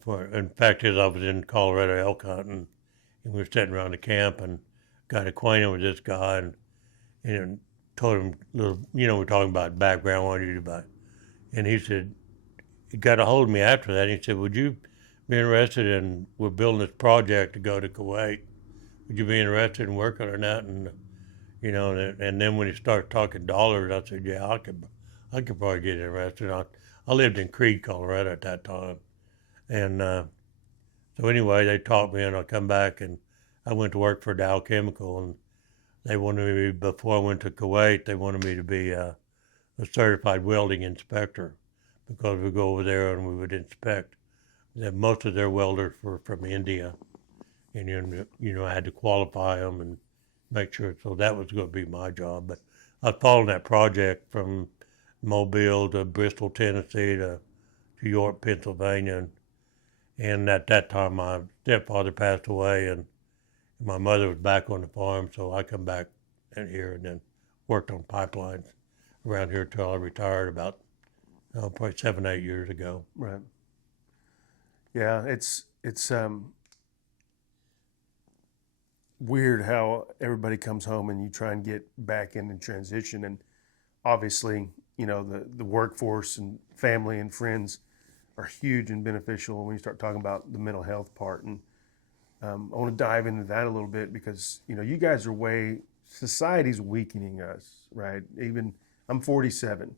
in fact, I was in Colorado elk hunting, and we were sitting around the camp and got acquainted with this guy and told him we're talking about background, what do you do about it? And he said, he got a hold of me after that, and he said, would you be interested in, we're building this project to go to Kuwait. Would you be interested in working on that? And, and then when he started talking dollars, I said, yeah, I could probably get interested. I lived in Creede, Colorado at that time. And so anyway, they taught me, and I come back, and I went to work for Dow Chemical, and they wanted me, before I went to Kuwait, they wanted me to be a certified welding inspector, because we go over there and we would inspect. Most of their welders were from India, and I had to qualify them and make sure. So that was going to be my job. But I was following that project from Mobile to Bristol, Tennessee to York, Pennsylvania, and at that time my stepfather passed away, and my mother was back on the farm. So I come back in here and then worked on pipelines around here till I retired about probably 7-8 years ago. Right. Yeah, it's weird how everybody comes home and you try and get back in and transition, and obviously, the workforce and family and friends are huge and beneficial when you start talking about the mental health part. And I want to dive into that a little bit because, you guys are society's weakening us, right? Even I'm 47,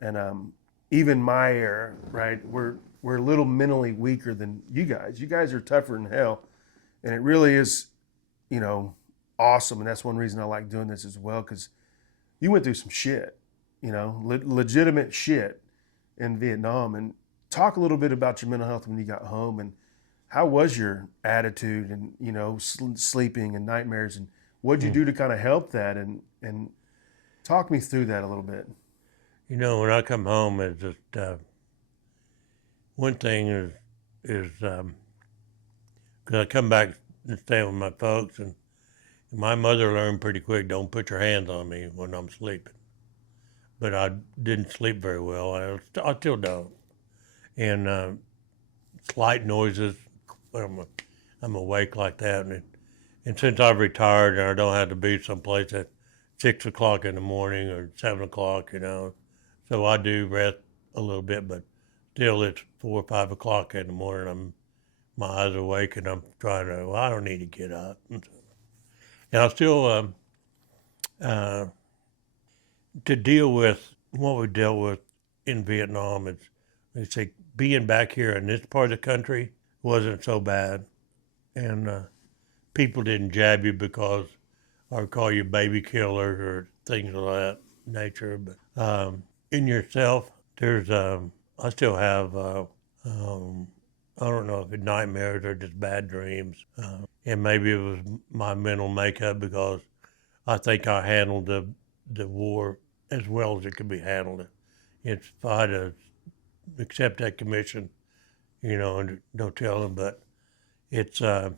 and even my era, right? We're a little mentally weaker than you guys. You guys are tougher than hell, and it really is, awesome. And that's one reason I like doing this as well, because you went through some shit, legitimate shit in Vietnam. And talk a little bit about your mental health when you got home, and how was your attitude, and sleeping and nightmares, and what'd you do to kind of help that, and talk me through that a little bit. When I come home, it's just one thing is because I come back and stay with my folks, and my mother learned pretty quick, don't put your hands on me when I'm sleeping. But I didn't sleep very well. I still don't. And slight noises, I'm awake like that. And since I've retired and I don't have to be someplace at 6 o'clock in the morning or 7 o'clock, so I do rest a little bit, but still it's 4 or 5 o'clock in the morning. My eyes are awake, and I'm trying to, I don't need to get up. And I still, to deal with what we dealt with in Vietnam, they say being back here in this part of the country wasn't so bad. And people didn't jab you because, or call you baby killers or things of that nature. But in yourself, there's, I still have, I don't know if it's nightmares or just bad dreams. And maybe it was my mental makeup, because I think I handled the war as well as it could be handled. If I had to accept that commission, and don't tell them, but it's to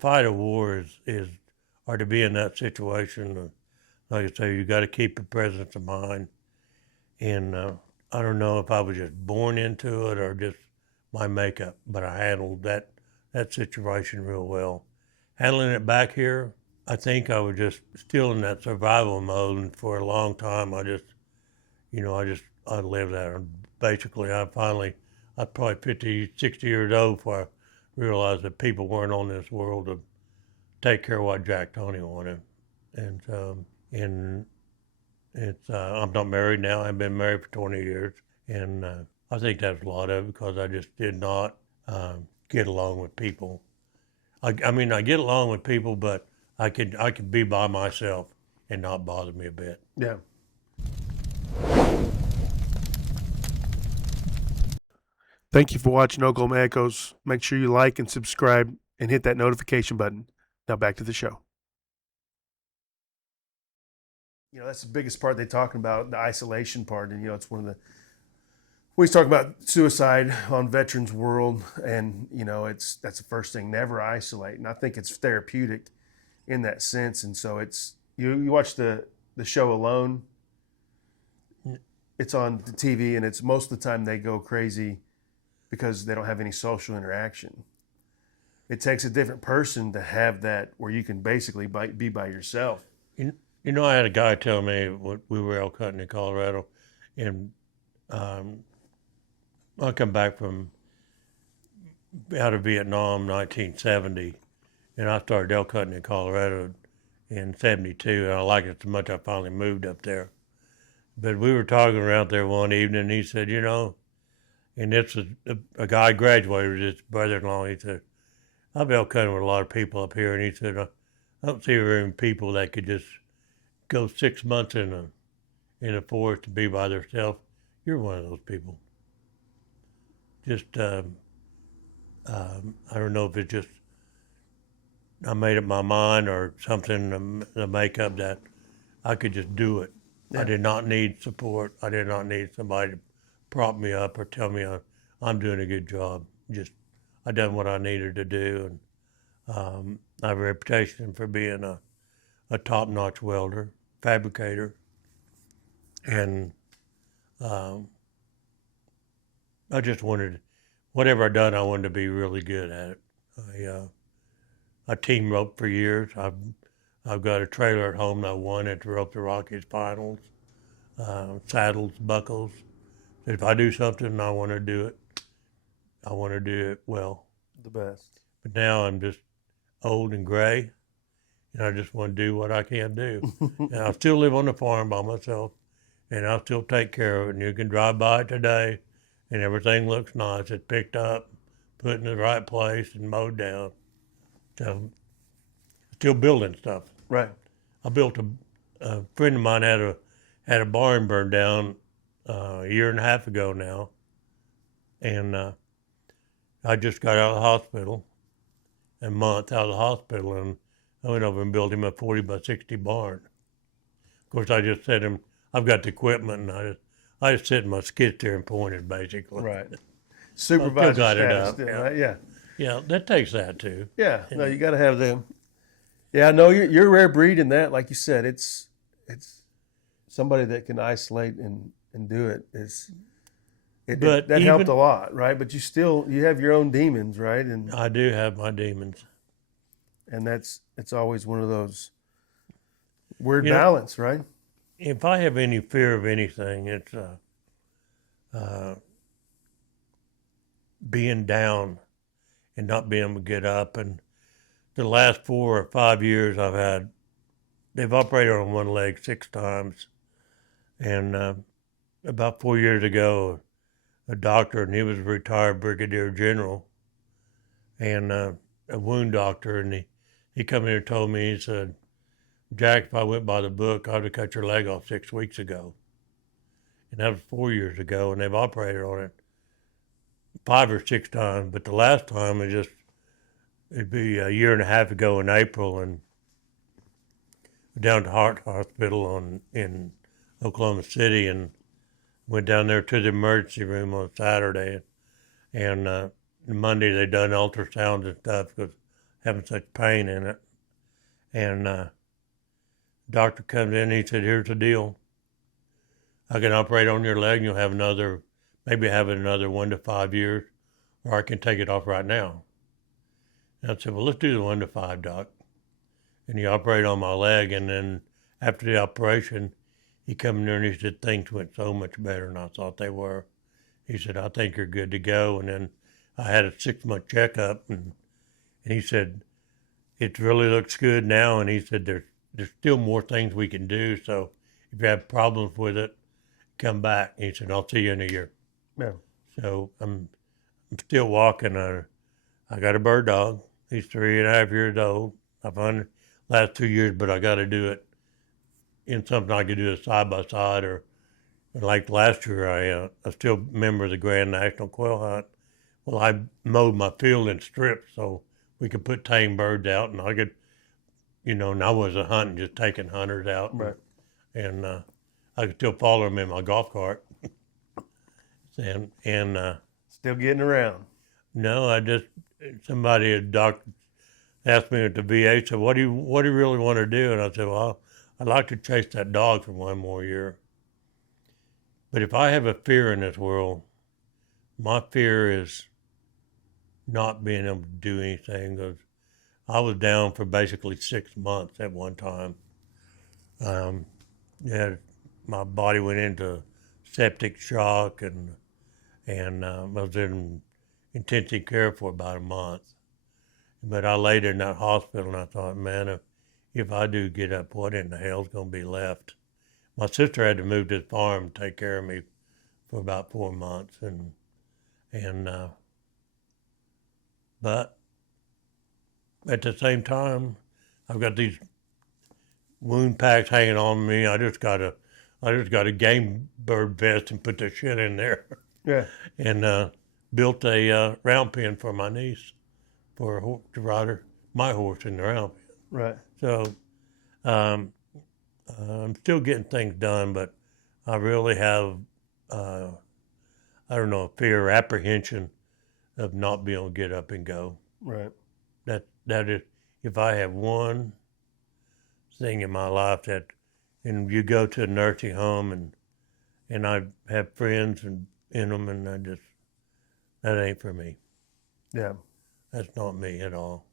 fight a war is or to be in that situation. Like I say, you got to keep your presence of mind. And I don't know if I was just born into it or just my makeup, but I handled that situation real well. Handling it back here, I think I was just still in that survival mode, and for a long time I lived that. And basically, I was probably 50, 60 years old before I realized that people weren't on this world to take care of what Jack Toney wanted. And it's I'm not married now. I've been married for 20 years, and I think that's a lot of it because I just did not get along with people. I mean, I get along with people, but I could be by myself and not bother me a bit. Yeah. Thank you for watching Oklahoma Echoes. Make sure you like and subscribe and hit that notification button. Now back to the show. That's the biggest part they're talking about, the isolation part. And, it's one of the, we talk about suicide on Veterans World, and, that's the first thing, never isolate. And I think it's therapeutic in that sense. And so it's, you watch the show Alone, it's on the TV, and it's most of the time they go crazy because they don't have any social interaction. It takes a different person to have that where you can basically be by yourself. I had a guy tell me when we were elk hunting in Colorado, and I come back from out of Vietnam, 1970, and I started elk hunting in Colorado in 72, and I liked it so much I finally moved up there. But we were talking around there one evening, and he said, and this was a guy graduated with his brother-in-law. He said, I've elk hunted with a lot of people up here, and he said, I don't see very many people that could just go 6 months in a forest to be by themselves. You're one of those people. Just I don't know if it's just I made up my mind or something to make up that I could just do it. Yeah. I did not need support. I did not need somebody to prop me up or tell me I'm doing a good job. Just I done what I needed to do, and I have a reputation for being a top-notch welder, fabricator, and I just wanted, whatever I done, I wanted to be really good at it. I team roped for years. I've got a trailer at home that I won at the Rope the Rockies finals, saddles, buckles. If I do something, I want to do it. I want to do it well. The best. But now I'm just old and gray, and I just want to do what I can do. And I still live on the farm by myself, and I'll still take care of it. And you can drive by it today, and everything looks nice. It's picked up, put in the right place, and mowed down. So, still building stuff. Right. I built a friend of mine had a barn burned down a year and a half ago now, and I just got out of the hospital, a month out of the hospital, and I went over and built him a 40 by 60 barn. Of course, I just said him, I've got the equipment, and I just sit in my skid steer and pointed, basically. Right. Supervisor status still, yeah. Right? Yeah. Yeah, that takes that too. Yeah. No, you got to have them. Yeah, no, you're a rare breed in that. Like you said, it's somebody that can isolate and do it. That helped a lot, right? But you have your own demons, right? And I do have my demons. And it's always one of those weird balance, right? If I have any fear of anything, it's being down and not being able to get up. And the last 4 or 5 years they've operated on one leg 6 times. And about 4 years ago, a doctor, and he was a retired brigadier general, and a wound doctor, and he come in and told me, he said, Jack, if I went by the book, I would have cut your leg off 6 weeks ago. And that was 4 years ago, and they've operated on it 5 or 6 times. But the last time it'd be a year and a half ago in April, and down to Heart Hospital in Oklahoma City, and went down there to the emergency room on Saturday, and Monday they done ultrasounds and stuff because having such pain in it. And doctor comes in, he said, here's the deal. I can operate on your leg and you'll have maybe have it another 1 to 5 years, or I can take it off right now. And I said, well, let's do the 1 to 5, doc. And he operated on my leg, and then after the operation, he come in there and he said, things went so much better than I thought they were. He said, I think you're good to go. And then I had a 6-month checkup, and he said, it really looks good now. And he said, there's still more things we can do. So if you have problems with it, come back. And he said, I'll see you in a year. Yeah. So I'm still walking. I got a bird dog. He's 3.5 years old. I've hunted last 2 years, but I got to do it in something I could do it side by side, or like last year, I still remember the Grand National Quail Hunt. Well, I mowed my field in strips so we could put tame birds out, and I could, and I wasn't hunting, just taking hunters out. Right. And I could still follow them in my golf cart. and Still getting around. No, a doctor asked me at the VA, said, what do you really want to do? And I said, well, I'd like to chase that dog for 1 more year. But if I have a fear in this world, my fear is not being able to do anything. Because I was down for basically 6 months at one time. My body went into septic shock, and I was in intensive care for about a month. But I laid in that hospital, and I thought, man, if I do get up, what in the hell's going to be left? My sister had to move to the farm and take care of me for about 4 months, but at the same time, I've got these wound packs hanging on me. I just got a game bird vest and put the shit in there. Yeah. And built a round pen for my niece, for to ride my horse in the round pen. Right. So I'm still getting things done, but I really have, a fear, apprehension of not being able to get up and go. Right. That is, if I have one thing in my life and you go to a nursing home and I have friends in them, and that ain't for me. Yeah. That's not me at all.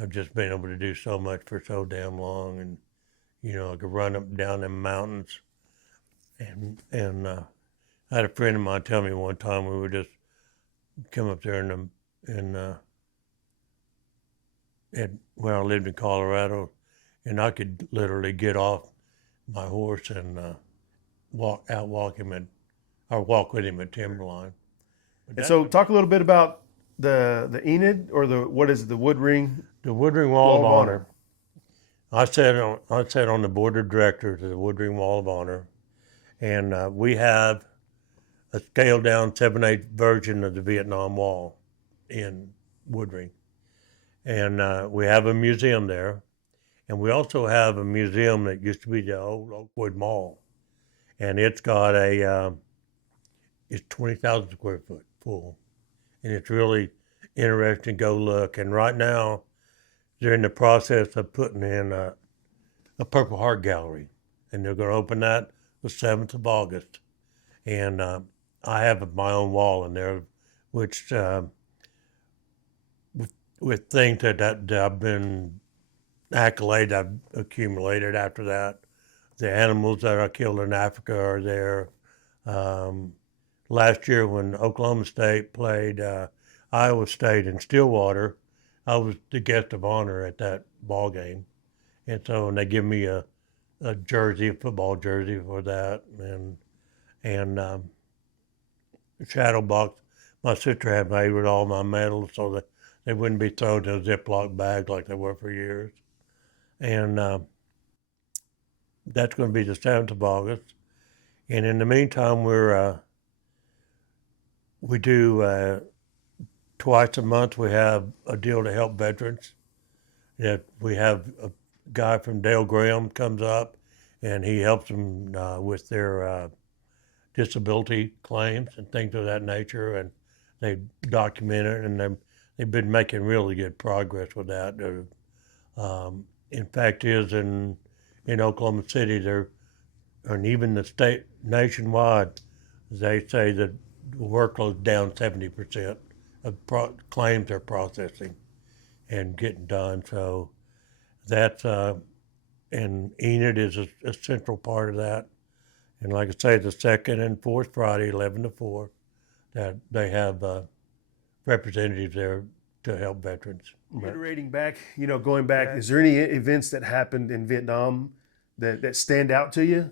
I've just been able to do so much for so damn long, and I could run up and down them mountains. And I had a friend of mine tell me one time we would just come up there where I lived in Colorado, and I could literally get off my horse and walk with him at timberline. And so, talk a little bit about the Enid, or the wood ring. The Wood Ring Wall of Honor. I sat on the board of directors of the Wood Ring Wall of Honor, and we have a scaled down 7/8 version of the Vietnam Wall in Wood Ring. And we have a museum there, and we also have a museum that used to be the old Oakwood Mall, and it's got it's 20,000 square foot full, and it's really interesting to go look. And right now, they're in the process of putting in a Purple Heart Gallery, and they're going to open that the 7th of August. And I have my own wall in there, which with things that I've been accolades I've accumulated after that. The animals that I killed in Africa are there. Last year when Oklahoma State played Iowa State in Stillwater, I was the guest of honor at that ball game. And so they give me a jersey, a football jersey for that, and a shadow box my sister had made with all my medals so that they wouldn't be thrown in a Ziploc bag like they were for years. And that's going to be the 7th of August. And in the meantime, we do twice a month. We have a deal to help veterans. That we have a guy from Dale Graham comes up, and he helps them with their disability claims and things of that nature. And they document it, and they've been making really good progress with that. In fact, is in Oklahoma City, and even the state nationwide, they say that the workload's down 70% of claims they're processing and getting done. So that's and Enid is a central part of that. And like I say, the second and fourth Friday, 11 to 4, that they have representatives there to help veterans. Reiterating back, going back, is there any events that happened in Vietnam that stand out to you?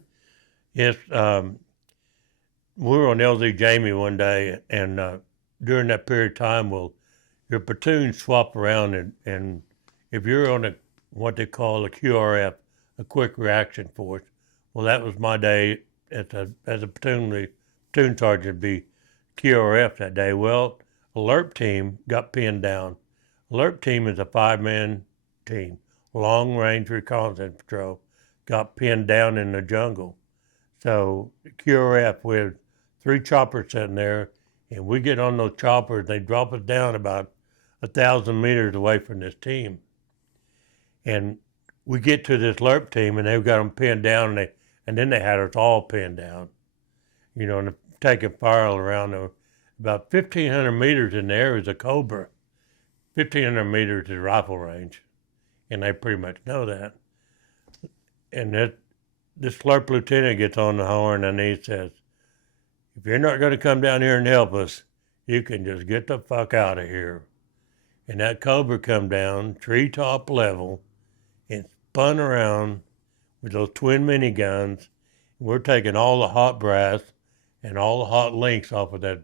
Yes, we were on LZ Jamie one day, and during that period of time, your platoons swap around, and if you're on what they call a QRF, a quick reaction force, well, that was my day as a platoon sergeant, be QRF that day. Well, alert team got pinned down. Alert team is a 5-man team, long range reconnaissance patrol, got pinned down in the jungle. So QRF with 3 choppers sitting there, and we get on those choppers. They drop us down about 1,000 meters away from this team, and we get to this LERP team, and they've got them pinned down, and then they had us all pinned down, and taking fire all around them. About 1,500 meters in the air is a Cobra. 1,500 meters is rifle range, and they pretty much know that. And this LERP lieutenant gets on the horn, and he says, "If you're not going to come down here and help us, you can just get the fuck out of here." And that Cobra come down, treetop level, and spun around with those twin miniguns. We're taking all the hot brass and all the hot links off of the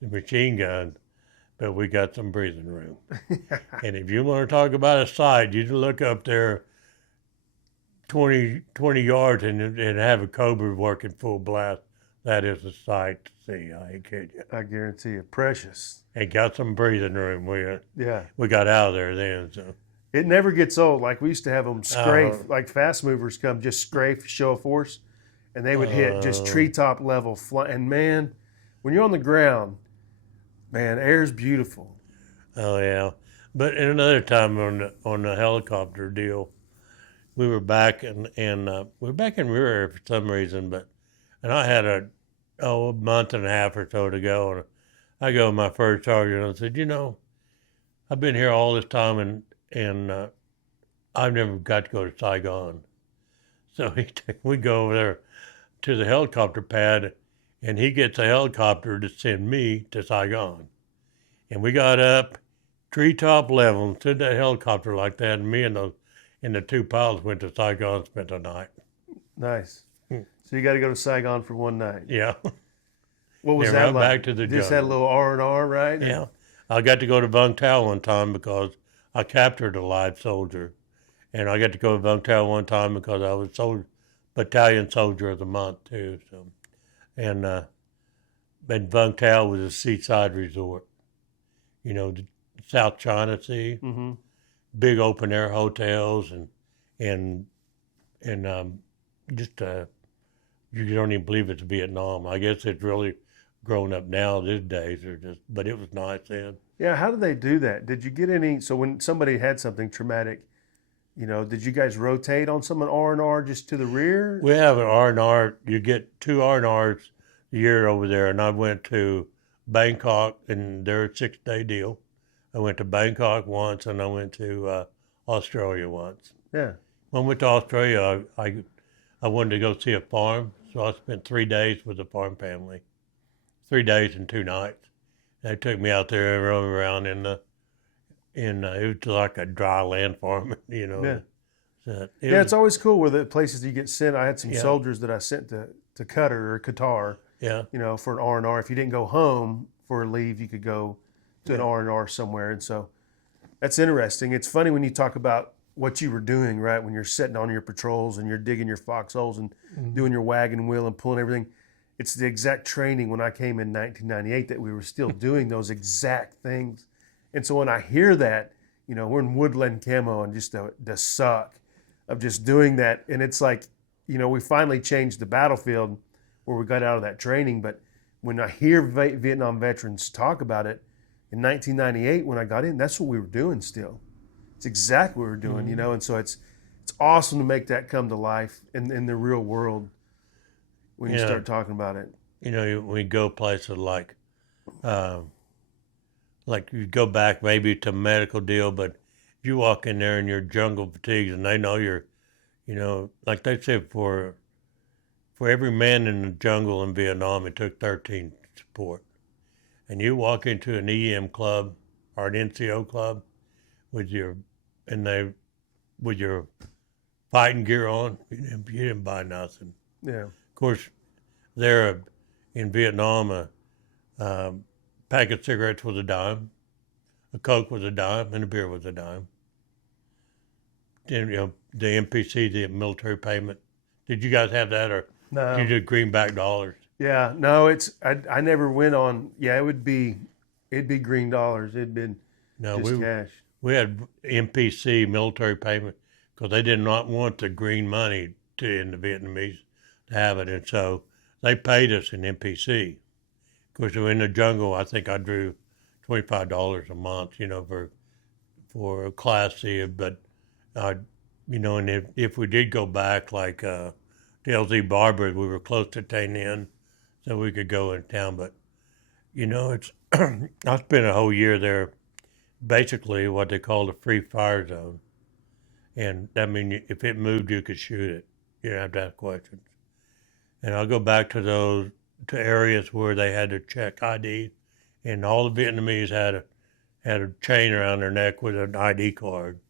machine gun, but we got some breathing room. And if you want to talk about a sight, you look up there 20 yards and have a Cobra working full blast. That is a sight to see. I ain't kidding you. I guarantee you, precious. And got some breathing room. We got out of there then. So it never gets old. Like we used to have them strafe, like fast movers come just strafe, show of force, and they would hit just treetop level fly. And man, when you're on the ground, man, air's beautiful. Oh yeah, but in another time on the helicopter deal, we were back and we were back in rear area for some reason, and I had a month and a half or so to go, and I go to my first sergeant and I said, I've been here all this time and I've never got to go to Saigon. So we go over there to the helicopter pad, and he gets a helicopter to send me to Saigon. And we got up treetop level and stood that helicopter like that, and me and the 2 pilots went to Saigon and spent the night. Nice. So you got to go to Saigon for one night. Yeah. What was that like? Back to the just jungle. had a little R&R, right? Yeah. I got to go to Vung Tau one time because I captured a live soldier. And I got to go to Vung Tau one time because I was battalion soldier of the month too. So, and Vung Tau was a seaside resort. The South China Sea, big open air hotels and just you don't even believe it's Vietnam. I guess it's really grown up now these days, but it was nice then. Yeah, how did they do that? Did you get any? So when somebody had something traumatic, did you guys rotate on some R&R just to the rear? We have an R&R. You get 2 R&Rs a year over there, and I went to Bangkok, and they're a 6-day deal. I went to Bangkok once, and I went to Australia once. Yeah. When I went to Australia, I wanted to go see a farm, so I spent 3 days with the farm family. 3 days and 2 nights. They took me out there and roamed around it was like a dry land farm, Yeah. So it's always cool where the places you get sent. I had some soldiers that I sent to Qatar or Qatar. Yeah. For an R&R. If you didn't go home for a leave, you could go to an R&R somewhere. And so that's interesting. It's funny when you talk about what you were doing, right? When you're sitting on your patrols and you're digging your foxholes and doing your wagon wheel and pulling everything. It's the exact training when I came in 1998 that we were still doing those exact things. And so when I hear that, we're in woodland camo and just the suck of just doing that. And it's like, we finally changed the battlefield where we got out of that training. But when I hear Vietnam veterans talk about it in 1998 when I got in, that's what we were doing still. It's exactly what we were doing, you know, and so it's awesome to make that come to life in the real world when you start talking about it. You know, we go places like you go back maybe to a medical deal, but if you walk in there and you're jungle fatigues and they know you're, you know, like they said, for every man in the jungle in Vietnam, it took 13 support. And you walk into an EM club or an NCO club with your fighting gear on, you didn't buy nothing. Yeah. Of course, there in Vietnam, a pack of cigarettes was a dime, a Coke was a dime, and a beer was a dime. And, you know, the MPC, the military payment. Did you guys have that, or No. did you do greenback dollars? Yeah, no, I never went on. Yeah, it'd be green dollars. It'd been just cash. We had MPC military payment because they did not want the green money in the Vietnamese to have it, and so they paid us in MPC. Of course, in the jungle, I think I drew $25 a month, you know, for Class C. But you know, and if we did go back, like to LZ Barber, we were close to Tay In, so we could go in town. But you know, it's I spent a whole year there, basically what they call the free fire zone, and that means if it moved, you could shoot it. You didn't have to ask questions. And I'll go back to areas where they had to check ID, and all the Vietnamese had a chain around their neck with an ID card.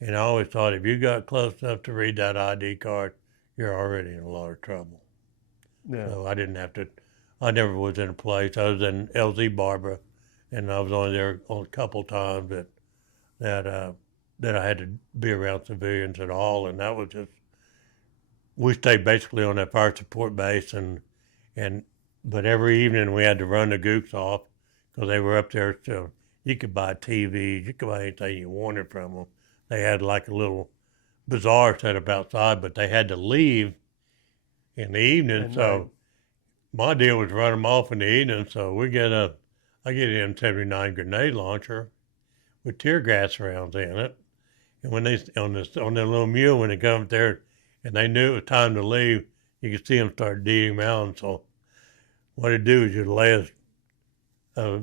And I always thought if you got close enough to read that ID card, you're already in a lot of trouble. Yeah. So I never was in a place other than LZ Barbara, and I was only there a couple times that I had to be around civilians at all, and that was just, we stayed basically on that fire support base, but every evening we had to run the gooks off because they were up there, so you could buy TVs, you could buy anything you wanted from them. They had like a little bazaar set up outside, but they had to leave in the evening, so my deal was run them off in the evening, so I get an M79 grenade launcher with tear gas rounds in it, and when they on their little mule, when they come up there and they knew it was time to leave, you could see them start deeding them out. And so what they do is you lay a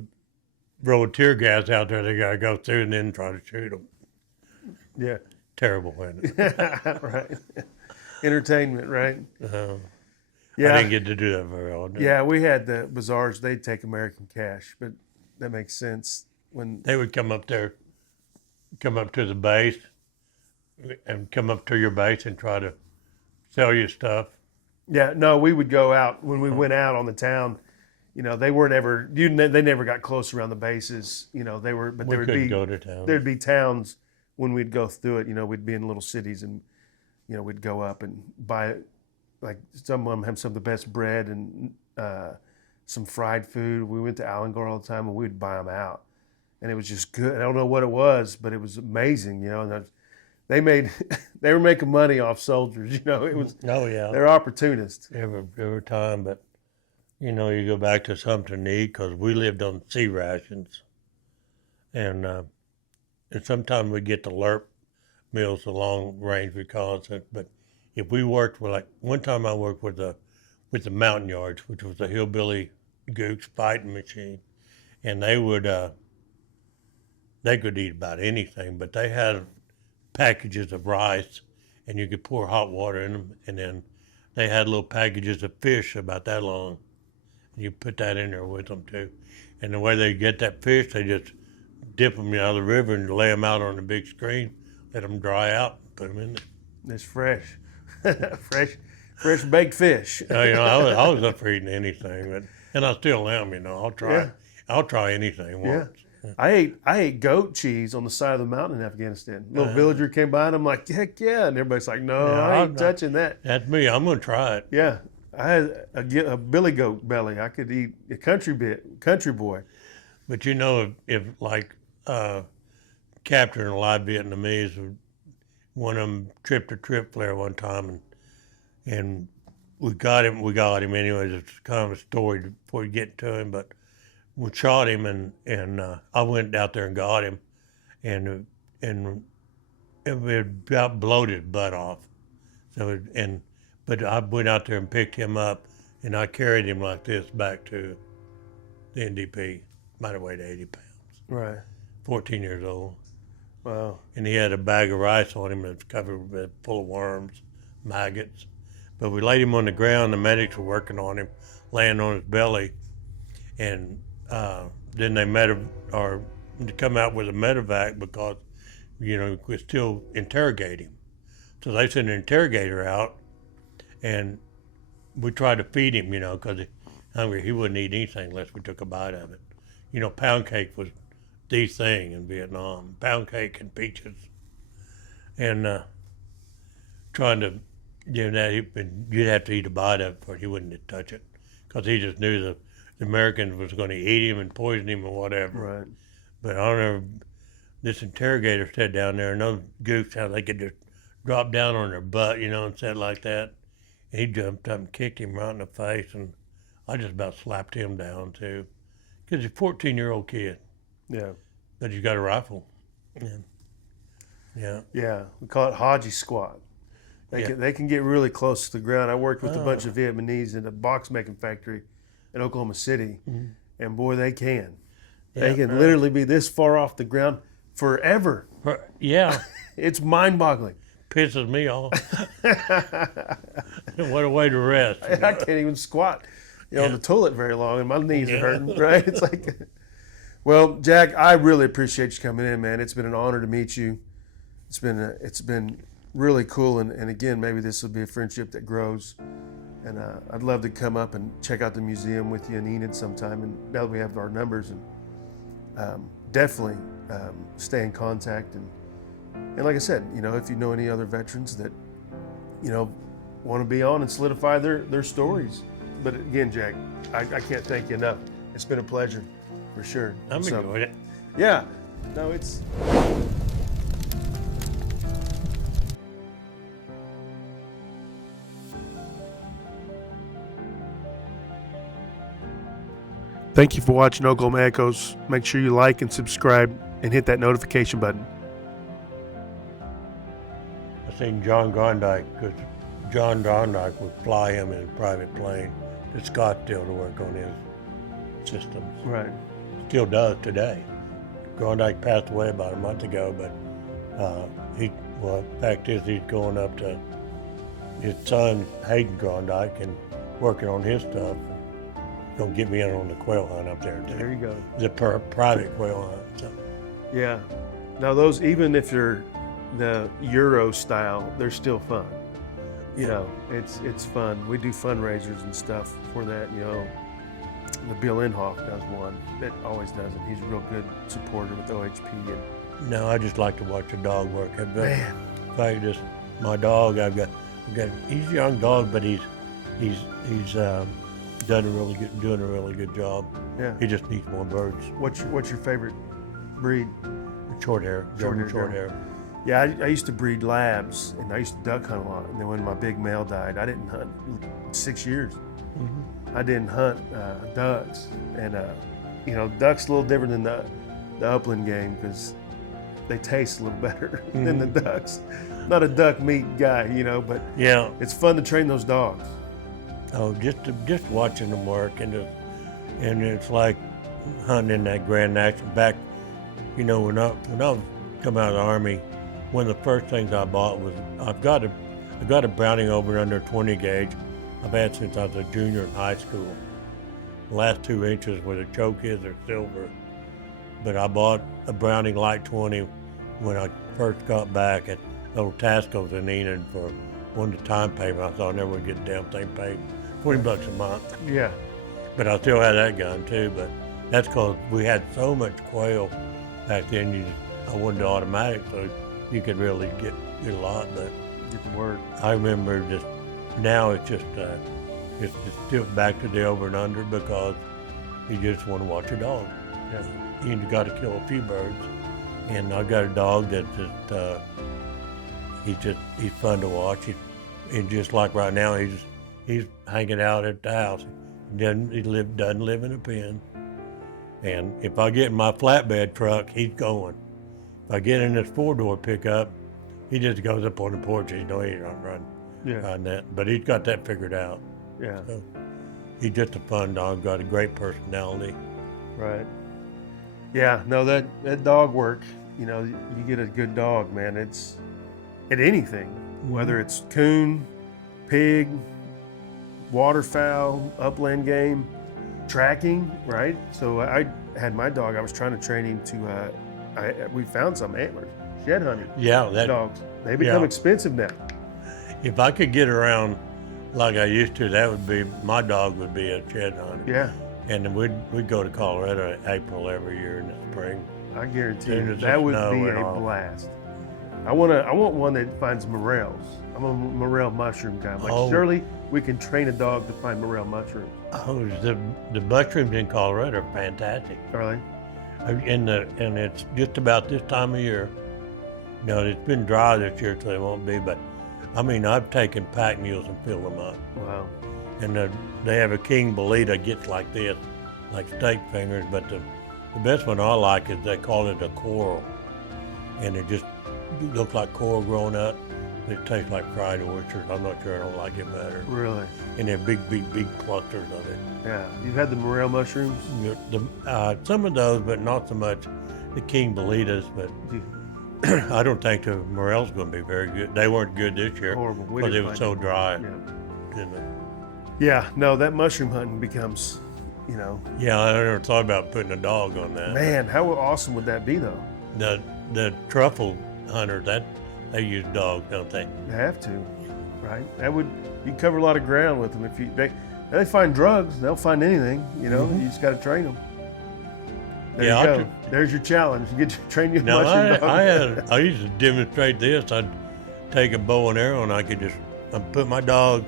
roll of tear gas out there they got to go through and then try to shoot them. Yeah. Terrible, wasn't it? Right. Entertainment, right? Yeah. I didn't get to do that very often. Yeah, we had the bazaars. They'd take American cash, but that makes sense. When they would come up to the base and come up to your base and try to sell you stuff. Yeah, no, we would go out when we went out on the town. You know, they never got close around the bases. You know, go to town. There'd be towns when we'd go through it. You know, we'd be in little cities and, you know, we'd go up and buy, like some of them have some of the best bread and some fried food. We went to Allengard all the time and we'd buy them out, and it was just good. I don't know what it was, but it was amazing. You know, and they were making money off soldiers. You know, it was. Oh yeah. They're opportunists. Every time, but you know, you go back to something to eat because we lived on sea rations, and sometimes we get the LERP meals, the long range reconnaissance. But if we worked with, like one time I worked with the Mountain Yards, which was a hillbilly gooks fighting machine, and they could eat about anything, but they had packages of rice, and you could pour hot water in them, and then they had little packages of fish about that long, and you put that in there with them too. And the way they get that fish, they just dip them out of the river and lay them out on the big screen, let them dry out, and put them in there. It's fresh, fresh baked fish. You know, I was up for eating anything, and I still am. You know, I'll try anything once. Yeah. I ate goat cheese on the side of the mountain in Afghanistan. A little villager came by and I'm like, heck yeah. And everybody's like, no, I ain't touching that. That's me. I'm going to try it. Yeah. I had a billy goat belly. I could eat a country boy. But you know, if like capturing a live Vietnamese, one of them tripped a trip flare one time and we got him anyways. It's kind of a story before you get to him, but we shot him, and I went out there and got him, and it about blowed his butt off. So but I went out there and picked him up, and I carried him like this back to the NDP. Might have weighed 80 pounds. Right. 14 years old. Wow. And he had a bag of rice on him that's covered with full of worms, maggots. But we laid him on the ground. The medics were working on him, laying on his belly, and then they come out with a medevac because we still interrogate him. So they sent an interrogator out, and we tried to feed him, because he's hungry. He wouldn't eat anything unless we took a bite of it. Pound cake was the thing in Vietnam. Pound cake and peaches. And trying to do that, you'd have to eat a bite of it before he wouldn't touch it, because he just knew the Americans was going to eat him and poison him or whatever. Right. But I don't know, this interrogator sat down there, and those goofs, how they could just drop down on their butt, and sit like that. And he jumped up and kicked him right in the face, and I just about slapped him down too, because he's a 14-year-old kid. Yeah. But he's got a rifle. Yeah. Yeah. We call it Haji squat. They can get really close to the ground. I worked with a bunch of Vietnamese in a box making factory in Oklahoma City, and boy, they can. They can literally be this far off the ground forever. Yeah. It's mind-boggling. Pisses me off. What a way to rest. I can't even squat on the toilet very long, and my knees are hurting, right? It's like, well, Jack, I really appreciate you coming in, man. It's been an honor to meet you. It's been really cool, and again, maybe this will be a friendship that grows. And I'd love to come up and check out the museum with you and Enid sometime. And now that we have our numbers, and definitely stay in contact. And like I said, if you know any other veterans that want to be on and solidify their stories. But again, Jack, I can't thank you enough. It's been a pleasure, for sure. I'm enjoying it. Yeah. No, it's. Thank you for watching Oklahoma Echoes. Make sure you like and subscribe and hit that notification button. I seen John Gondike, because John Gondike would fly him in a private plane to Scottsdale to work on his systems. Right. Still does today. Gondike passed away about a month ago, but the fact is he's going up to his son, Hayden Gondike, and working on his stuff. Gonna get me in on the quail hunt up there too. There you go. The private quail hunt. So. Yeah. Now those, even if they're the Euro style, they're still fun. It's fun. We do fundraisers and stuff for that. The Bill Inhofe does one that always does it. He's a real good supporter with OHP. No, I just like to watch a dog work. Man. In fact, my dog. He's a young dog, but he's doing a really good job. Yeah. He just needs more birds. What's your favorite breed? Short hair. Short hair. Yeah, I used to breed labs, and I used to duck hunt a lot. And then when my big male died, I didn't hunt 6 years. I didn't hunt ducks, and ducks a little different than the upland game because they taste a little better than the ducks. Not a duck meat guy, but yeah, it's fun to train those dogs. Oh, just watching them work, and it's like hunting in that Grand National. Back, when I was coming out of the Army, one of the first things I bought was I've got a Browning over under 20 gauge. I've had since I was a junior in high school. The last 2 inches where the choke is are silver, but I bought a Browning Light 20 when I first got back at little Tasco's in Enid for one of the time payment. I thought I never would get the damn thing paid. $20 a month. Yeah. But I still had that gun too, but that's because we had so much quail back then. I wanted the automatic, so you could really get a lot. But get to work. I remember now it's still back to the over and under because you just want to watch a dog. Yeah. You got to kill a few birds, and I got a dog that he's fun to watch. And just like right now, he's hanging out at the house. Doesn't live in a pen. And if I get in my flatbed truck, he's going. If I get in this 4-door pickup, he just goes up on the porch. He's not running on that. But he's got that figured out. Yeah. So he's just a fun dog. Got a great personality. Right. Yeah. No, that dog work. You know, you get a good dog, man. It's at anything, whether it's coon, pig, waterfowl, upland game, tracking, right? So I had my dog. I was trying to train him to. We found some antlers, shed hunting. Yeah, that dogs. They become expensive now. If I could get around like I used to, my dog would be a shed hunter. Yeah. And then we'd go to Colorado in April every year in the spring. I guarantee Soon you as that the would snow be went a off. blast. I want one that finds morels. I'm a morel mushroom guy. I'm like, Oh. surely we can train a dog to find morel mushrooms. Oh, the mushrooms in Colorado are fantastic. Are they? And it's just about this time of year. You know, it's been dry this year, so they won't be. But I mean, I've taken pack mules and filled them up. Wow. And they have a king bolita gets like this, like steak fingers. But the best one I like is they call it a coral, and it just looks like coral growing up. It tastes like fried oysters. I'm not sure I don't like it better. Really? And they're big clusters of it. Yeah. You've had the morel mushrooms? Some of those, but not so much the king bolitas. But I don't think the morels going to be very good. They weren't good this year Horrible. We because it didn't was like so dry. Yeah. Didn't it? Yeah. No, that mushroom hunting becomes, you know. Yeah, I never thought about putting a dog on that. Man, how awesome would that be, though? The truffle hunters, they use dogs, don't they? You have to, right? You cover a lot of ground with them. If they find drugs, they'll find anything. You know, you just got to train them. There Yeah, you go. There's your challenge. You get to train your No, mushroom dog. I used to demonstrate this. I'd take a bow and arrow and I'd put my dog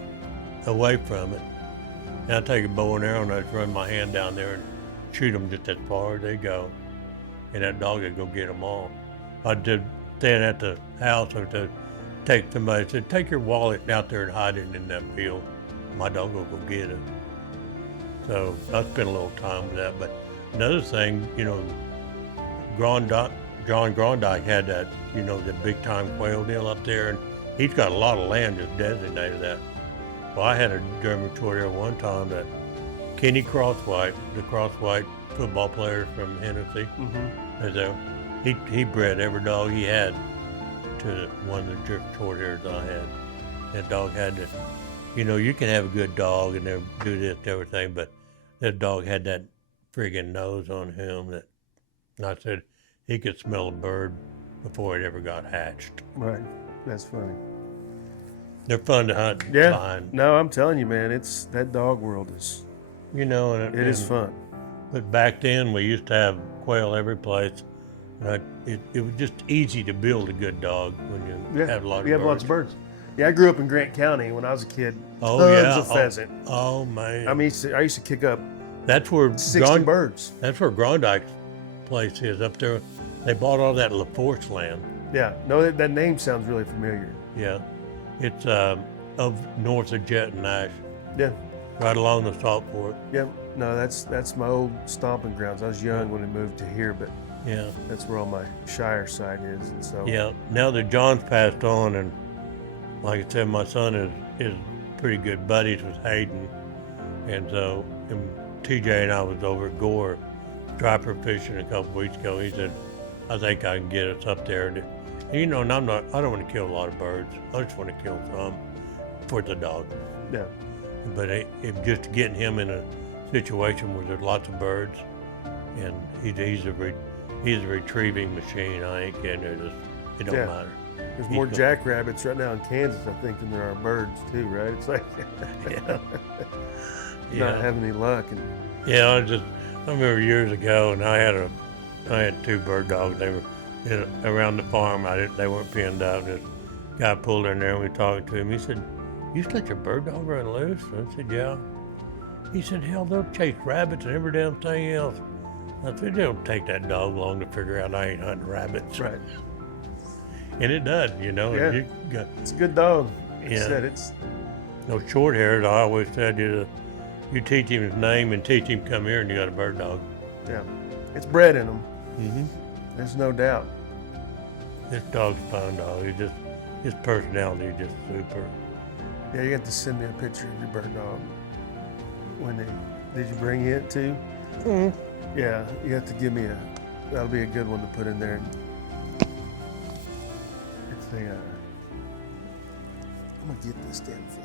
away from it. And I'd take a bow and arrow and I'd run my hand down there and shoot them just as far as they go. And that dog would go get them all. I'd stand at the house or to take somebody, said, take your wallet out there and hide it in that field. My dog will go get it. So I spent a little time with that. But another thing, you know, John Grondike had that, you know, the big time quail deal up there, and he's got a lot of land just designated that. Well, I had a German short hair one time that Kenny Crosswhite, the Crosswhite football player from Hennessy, he bred every dog he had to one of the short hairs I had. That dog had to, you know, you can have a good dog and they do this and everything, but that dog had that friggin' nose on him that, and I said he could smell a bird before it ever got hatched. Right. That's funny. They're fun to hunt. Yeah. Behind. No, I'm telling you, man, that dog world is. You know, It is fun. But back then we used to have quail every place. It was just easy to build a good dog when you have a lot of birds. We have lots of birds. Yeah, I grew up in Grant County when I was a kid. Oh, Tons yeah. of pheasant. Oh, man. I mean, I used to kick up That's where 60 birds. That's where Grondike's place is up there. They bought all that LaForce land. Yeah. No, that name sounds really familiar. Yeah, it's of north of Jet and Nash, Yeah. right along the salt fork. Yeah. No, that's my old stomping grounds. I was young when we moved to here, but Yeah, that's where all my Shire side is, and so. yeah. Now that John's passed on, and like I said, my son is pretty good buddies with Hayden, and so TJ and I was over at Gore striper fishing a couple weeks ago. He said, I think I can get us up there. And you know, and I don't want to kill a lot of birds. I just want to kill some for the dog. Yeah. But just getting him in a situation where there's lots of birds, and he's a retrieving machine. I ain't kidding. It don't matter. There's more jackrabbits right now in Kansas, I think, than there are birds too, right? It's like Yeah. not having any luck. And Yeah, I remember years ago, and I had two bird dogs. They were around the farm. They weren't pinned up. This guy pulled in there, and we talked to him. He said, "You just let your bird dog run loose?" I said, "Yeah." He said, "Hell, they'll chase rabbits and every damn thing else." I said, "It don't take that dog long to figure out I ain't hunting rabbits." right. And it does, you know. Yeah. You got, It's a good dog. Yeah. Said it's No short hairs, I always said you teach him his name and teach him come here and you got a bird dog. Yeah, it's bred in them. Mm-hmm. There's no doubt. This dog's a fun dog. His personality is just super. Yeah, you have to send me a picture of your bird dog. Did you bring it too? Mm-hmm. Yeah, you have to give me that'll be a good one to put in there. I'm gonna get this damn fly,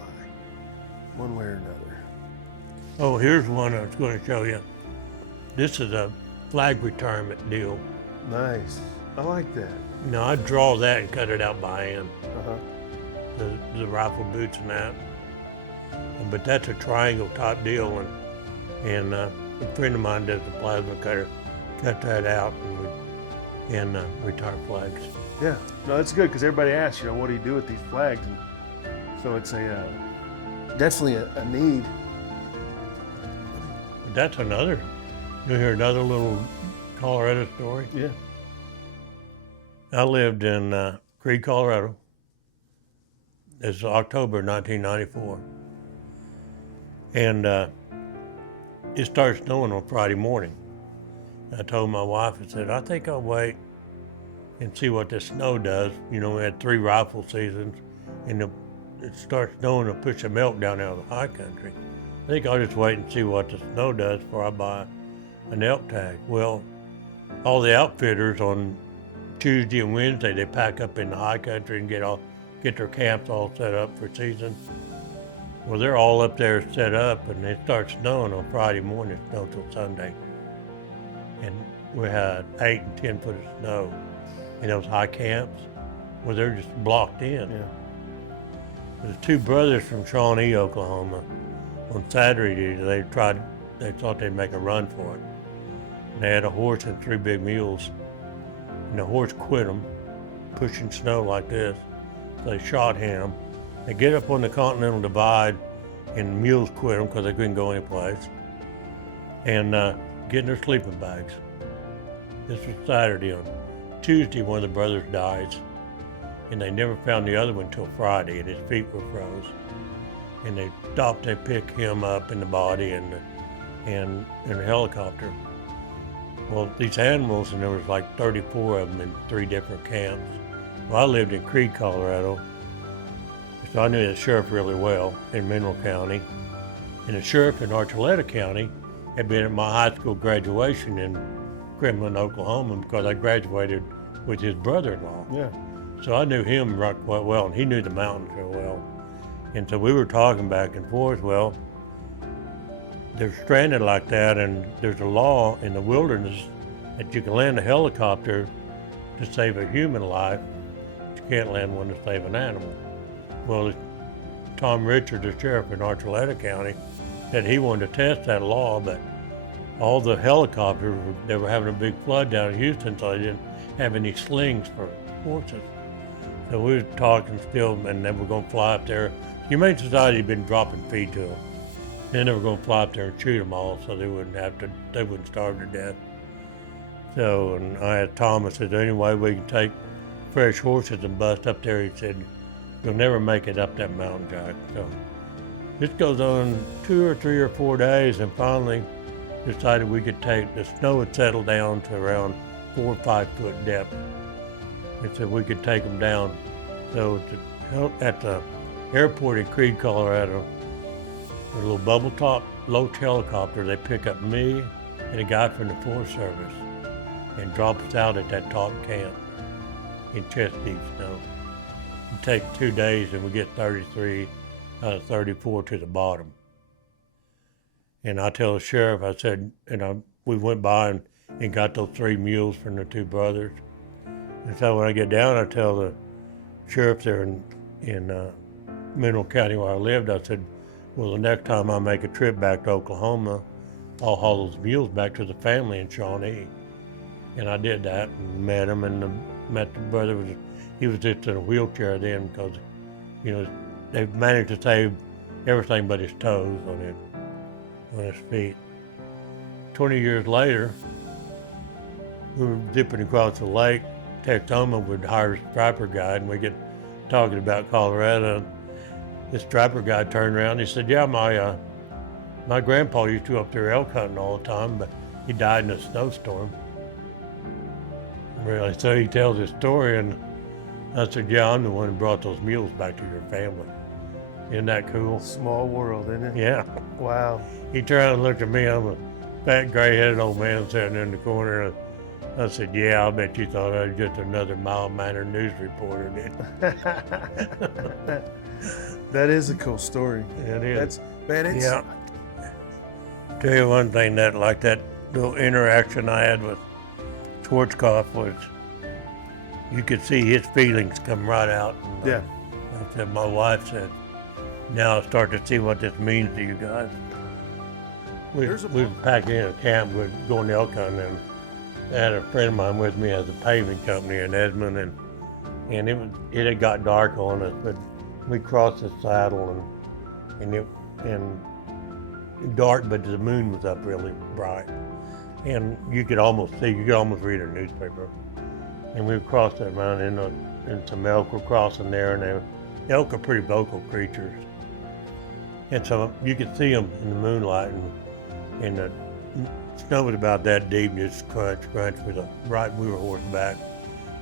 one way or another. Oh, here's one I was going to show you. This is a flag retirement deal. Nice, I like that. Now I draw that and cut it out by hand. Uh-huh. The rifle boots and that. But that's a triangle type deal, and a friend of mine does the plasma cutter, cut that out and retire flags. Yeah, no, that's good because everybody asks, what do you do with these flags? And so it's definitely a need. That's another. You hear another little Colorado story? Yeah. I lived in Creede, Colorado. It's October 1994. And it started snowing on Friday morning. I told my wife, I said, I think I'll wait and see what this snow does. We had 3 rifle seasons, and it starts snowing to push the melt down out of the high country. I think I'll just wait and see what the snow does before I buy an elk tag. Well, all the outfitters on Tuesday and Wednesday, they pack up in the high country and get their camps all set up for season. Well, they're all up there set up, and it starts snowing on Friday morning. It snowed till Sunday. And we had 8 and 10 foot of snow in those high camps where they're just blocked in. Yeah. There's 2 brothers from Shawnee, Oklahoma. On Saturday, they thought they'd make a run for it. And they had a horse and 3 big mules. And the horse quit them, pushing snow like this. So they shot him. They get up on the Continental Divide, and the mules quit them because they couldn't go anyplace. And get in their sleeping bags. This was Saturday. On Tuesday, one of the brothers dies. And they never found the other one until Friday, and his feet were froze. And they stopped and picked him up in the body and in a helicopter. Well, these animals, and there was like 34 of them in 3 different camps. Well, I lived in Creede, Colorado, so I knew the sheriff really well in Mineral County. And the sheriff in Archuleta County had been at my high school graduation in Kremlin, Oklahoma, because I graduated with his brother-in-law. Yeah. So I knew him quite well, and he knew the mountains real well. And so we were talking back and forth. Well, they're stranded like that, and there's a law in the wilderness that you can land a helicopter to save a human life, but you can't land one to save an animal. Well, Tom Richards, the sheriff in Archuleta County, said he wanted to test that law, but all the helicopters, they were having a big flood down in Houston, so they didn't have any slings for horses. So we were talking still, and they were going to fly up there. Humane Society had been dropping feed to them. Then they were going to fly up there and shoot them all so they wouldn't starve to death. So, and I asked Tom, I said, any way we can take fresh horses and bust up there? He said, you'll never make it up that mountain, Jack. So this goes on 2 or 3 or 4 days, and finally decided we could take, the snow had settled down to around 4 or 5 foot depth. And said we could take them down. So at the airport in Creede, Colorado, a little bubble top Loach helicopter, they pick up me and a guy from the Forest Service and drop us out at that top camp in chest deep snow. It takes 2 days, and we get 33 out of 34 to the bottom. And I tell the sheriff, I said, we went by and got those 3 mules from the 2 brothers. And so when I get down, I tell the sheriff there in Mineral County where I lived, I said, well, the next time I make a trip back to Oklahoma, I'll haul those mules back to the family in Shawnee. And I did that and met him, and met the brother. He was just in a wheelchair then because, they managed to save everything but his toes on his feet. 20 years later, we were dipping across the lake. Texoma would hire a striper guide, and we get talking about Colorado. this striper guy turned around. He said, "Yeah, my grandpa used to go up there elk hunting all the time, but he died in a snowstorm." Really? So he tells his story, and I said, "Yeah, I'm the one who brought those mules back to your family." Isn't that cool? Small world, isn't it? Yeah. Wow. He turned around and looked at me. I'm a fat, gray-headed old man sitting in the corner. And I said, "Yeah, I bet you thought I was just another mild-mannered news reporter, didn't you?" That is a cool story. It is. That's, man, it's, Yeah. Tell you one thing, that little interaction I had with Schwarzkopf was, you could see his feelings come right out. And, yeah. I said, my wife said, "Now I start to see what this means to you guys." We were packing in a camp, we were going elk hunting, and I had a friend of mine with me as a paving company in Edmond, and it had got dark on us, but we crossed the saddle and dark, but the moon was up really bright, and you could almost read a newspaper. And we crossed that mountain, and some elk were crossing there, and elk are pretty vocal creatures, and so you could see them in the moonlight, and the snow was about that deep, just crunch with we were horseback.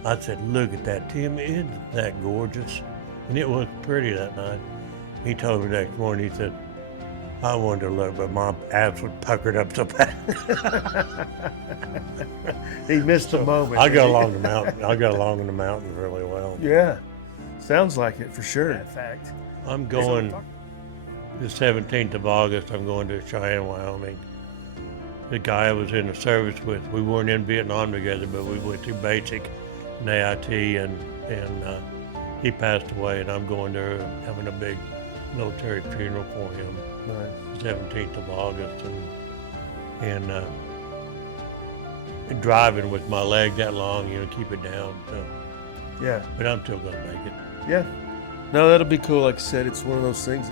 I said, "Look at that, Tim, isn't that gorgeous?" And it was pretty that night. He told me the next morning, he said, "I wanted to look, but my abs were puckered up so bad." He missed a moment. I got along the mountain. I got along in the mountains really well. Yeah. Sounds like it for sure. That fact. I'm going the 17th of August. I'm going to Cheyenne, Wyoming. The guy I was in the service with, we weren't in Vietnam together, but we went through basic and AIT, and he passed away, and I'm going there having a big military funeral for him. Nice. 17th of August, and driving with my leg that long, keep it down. So, Yeah. but I'm still gonna make it. Yeah. No, that'll be cool. Like I said, it's one of those things.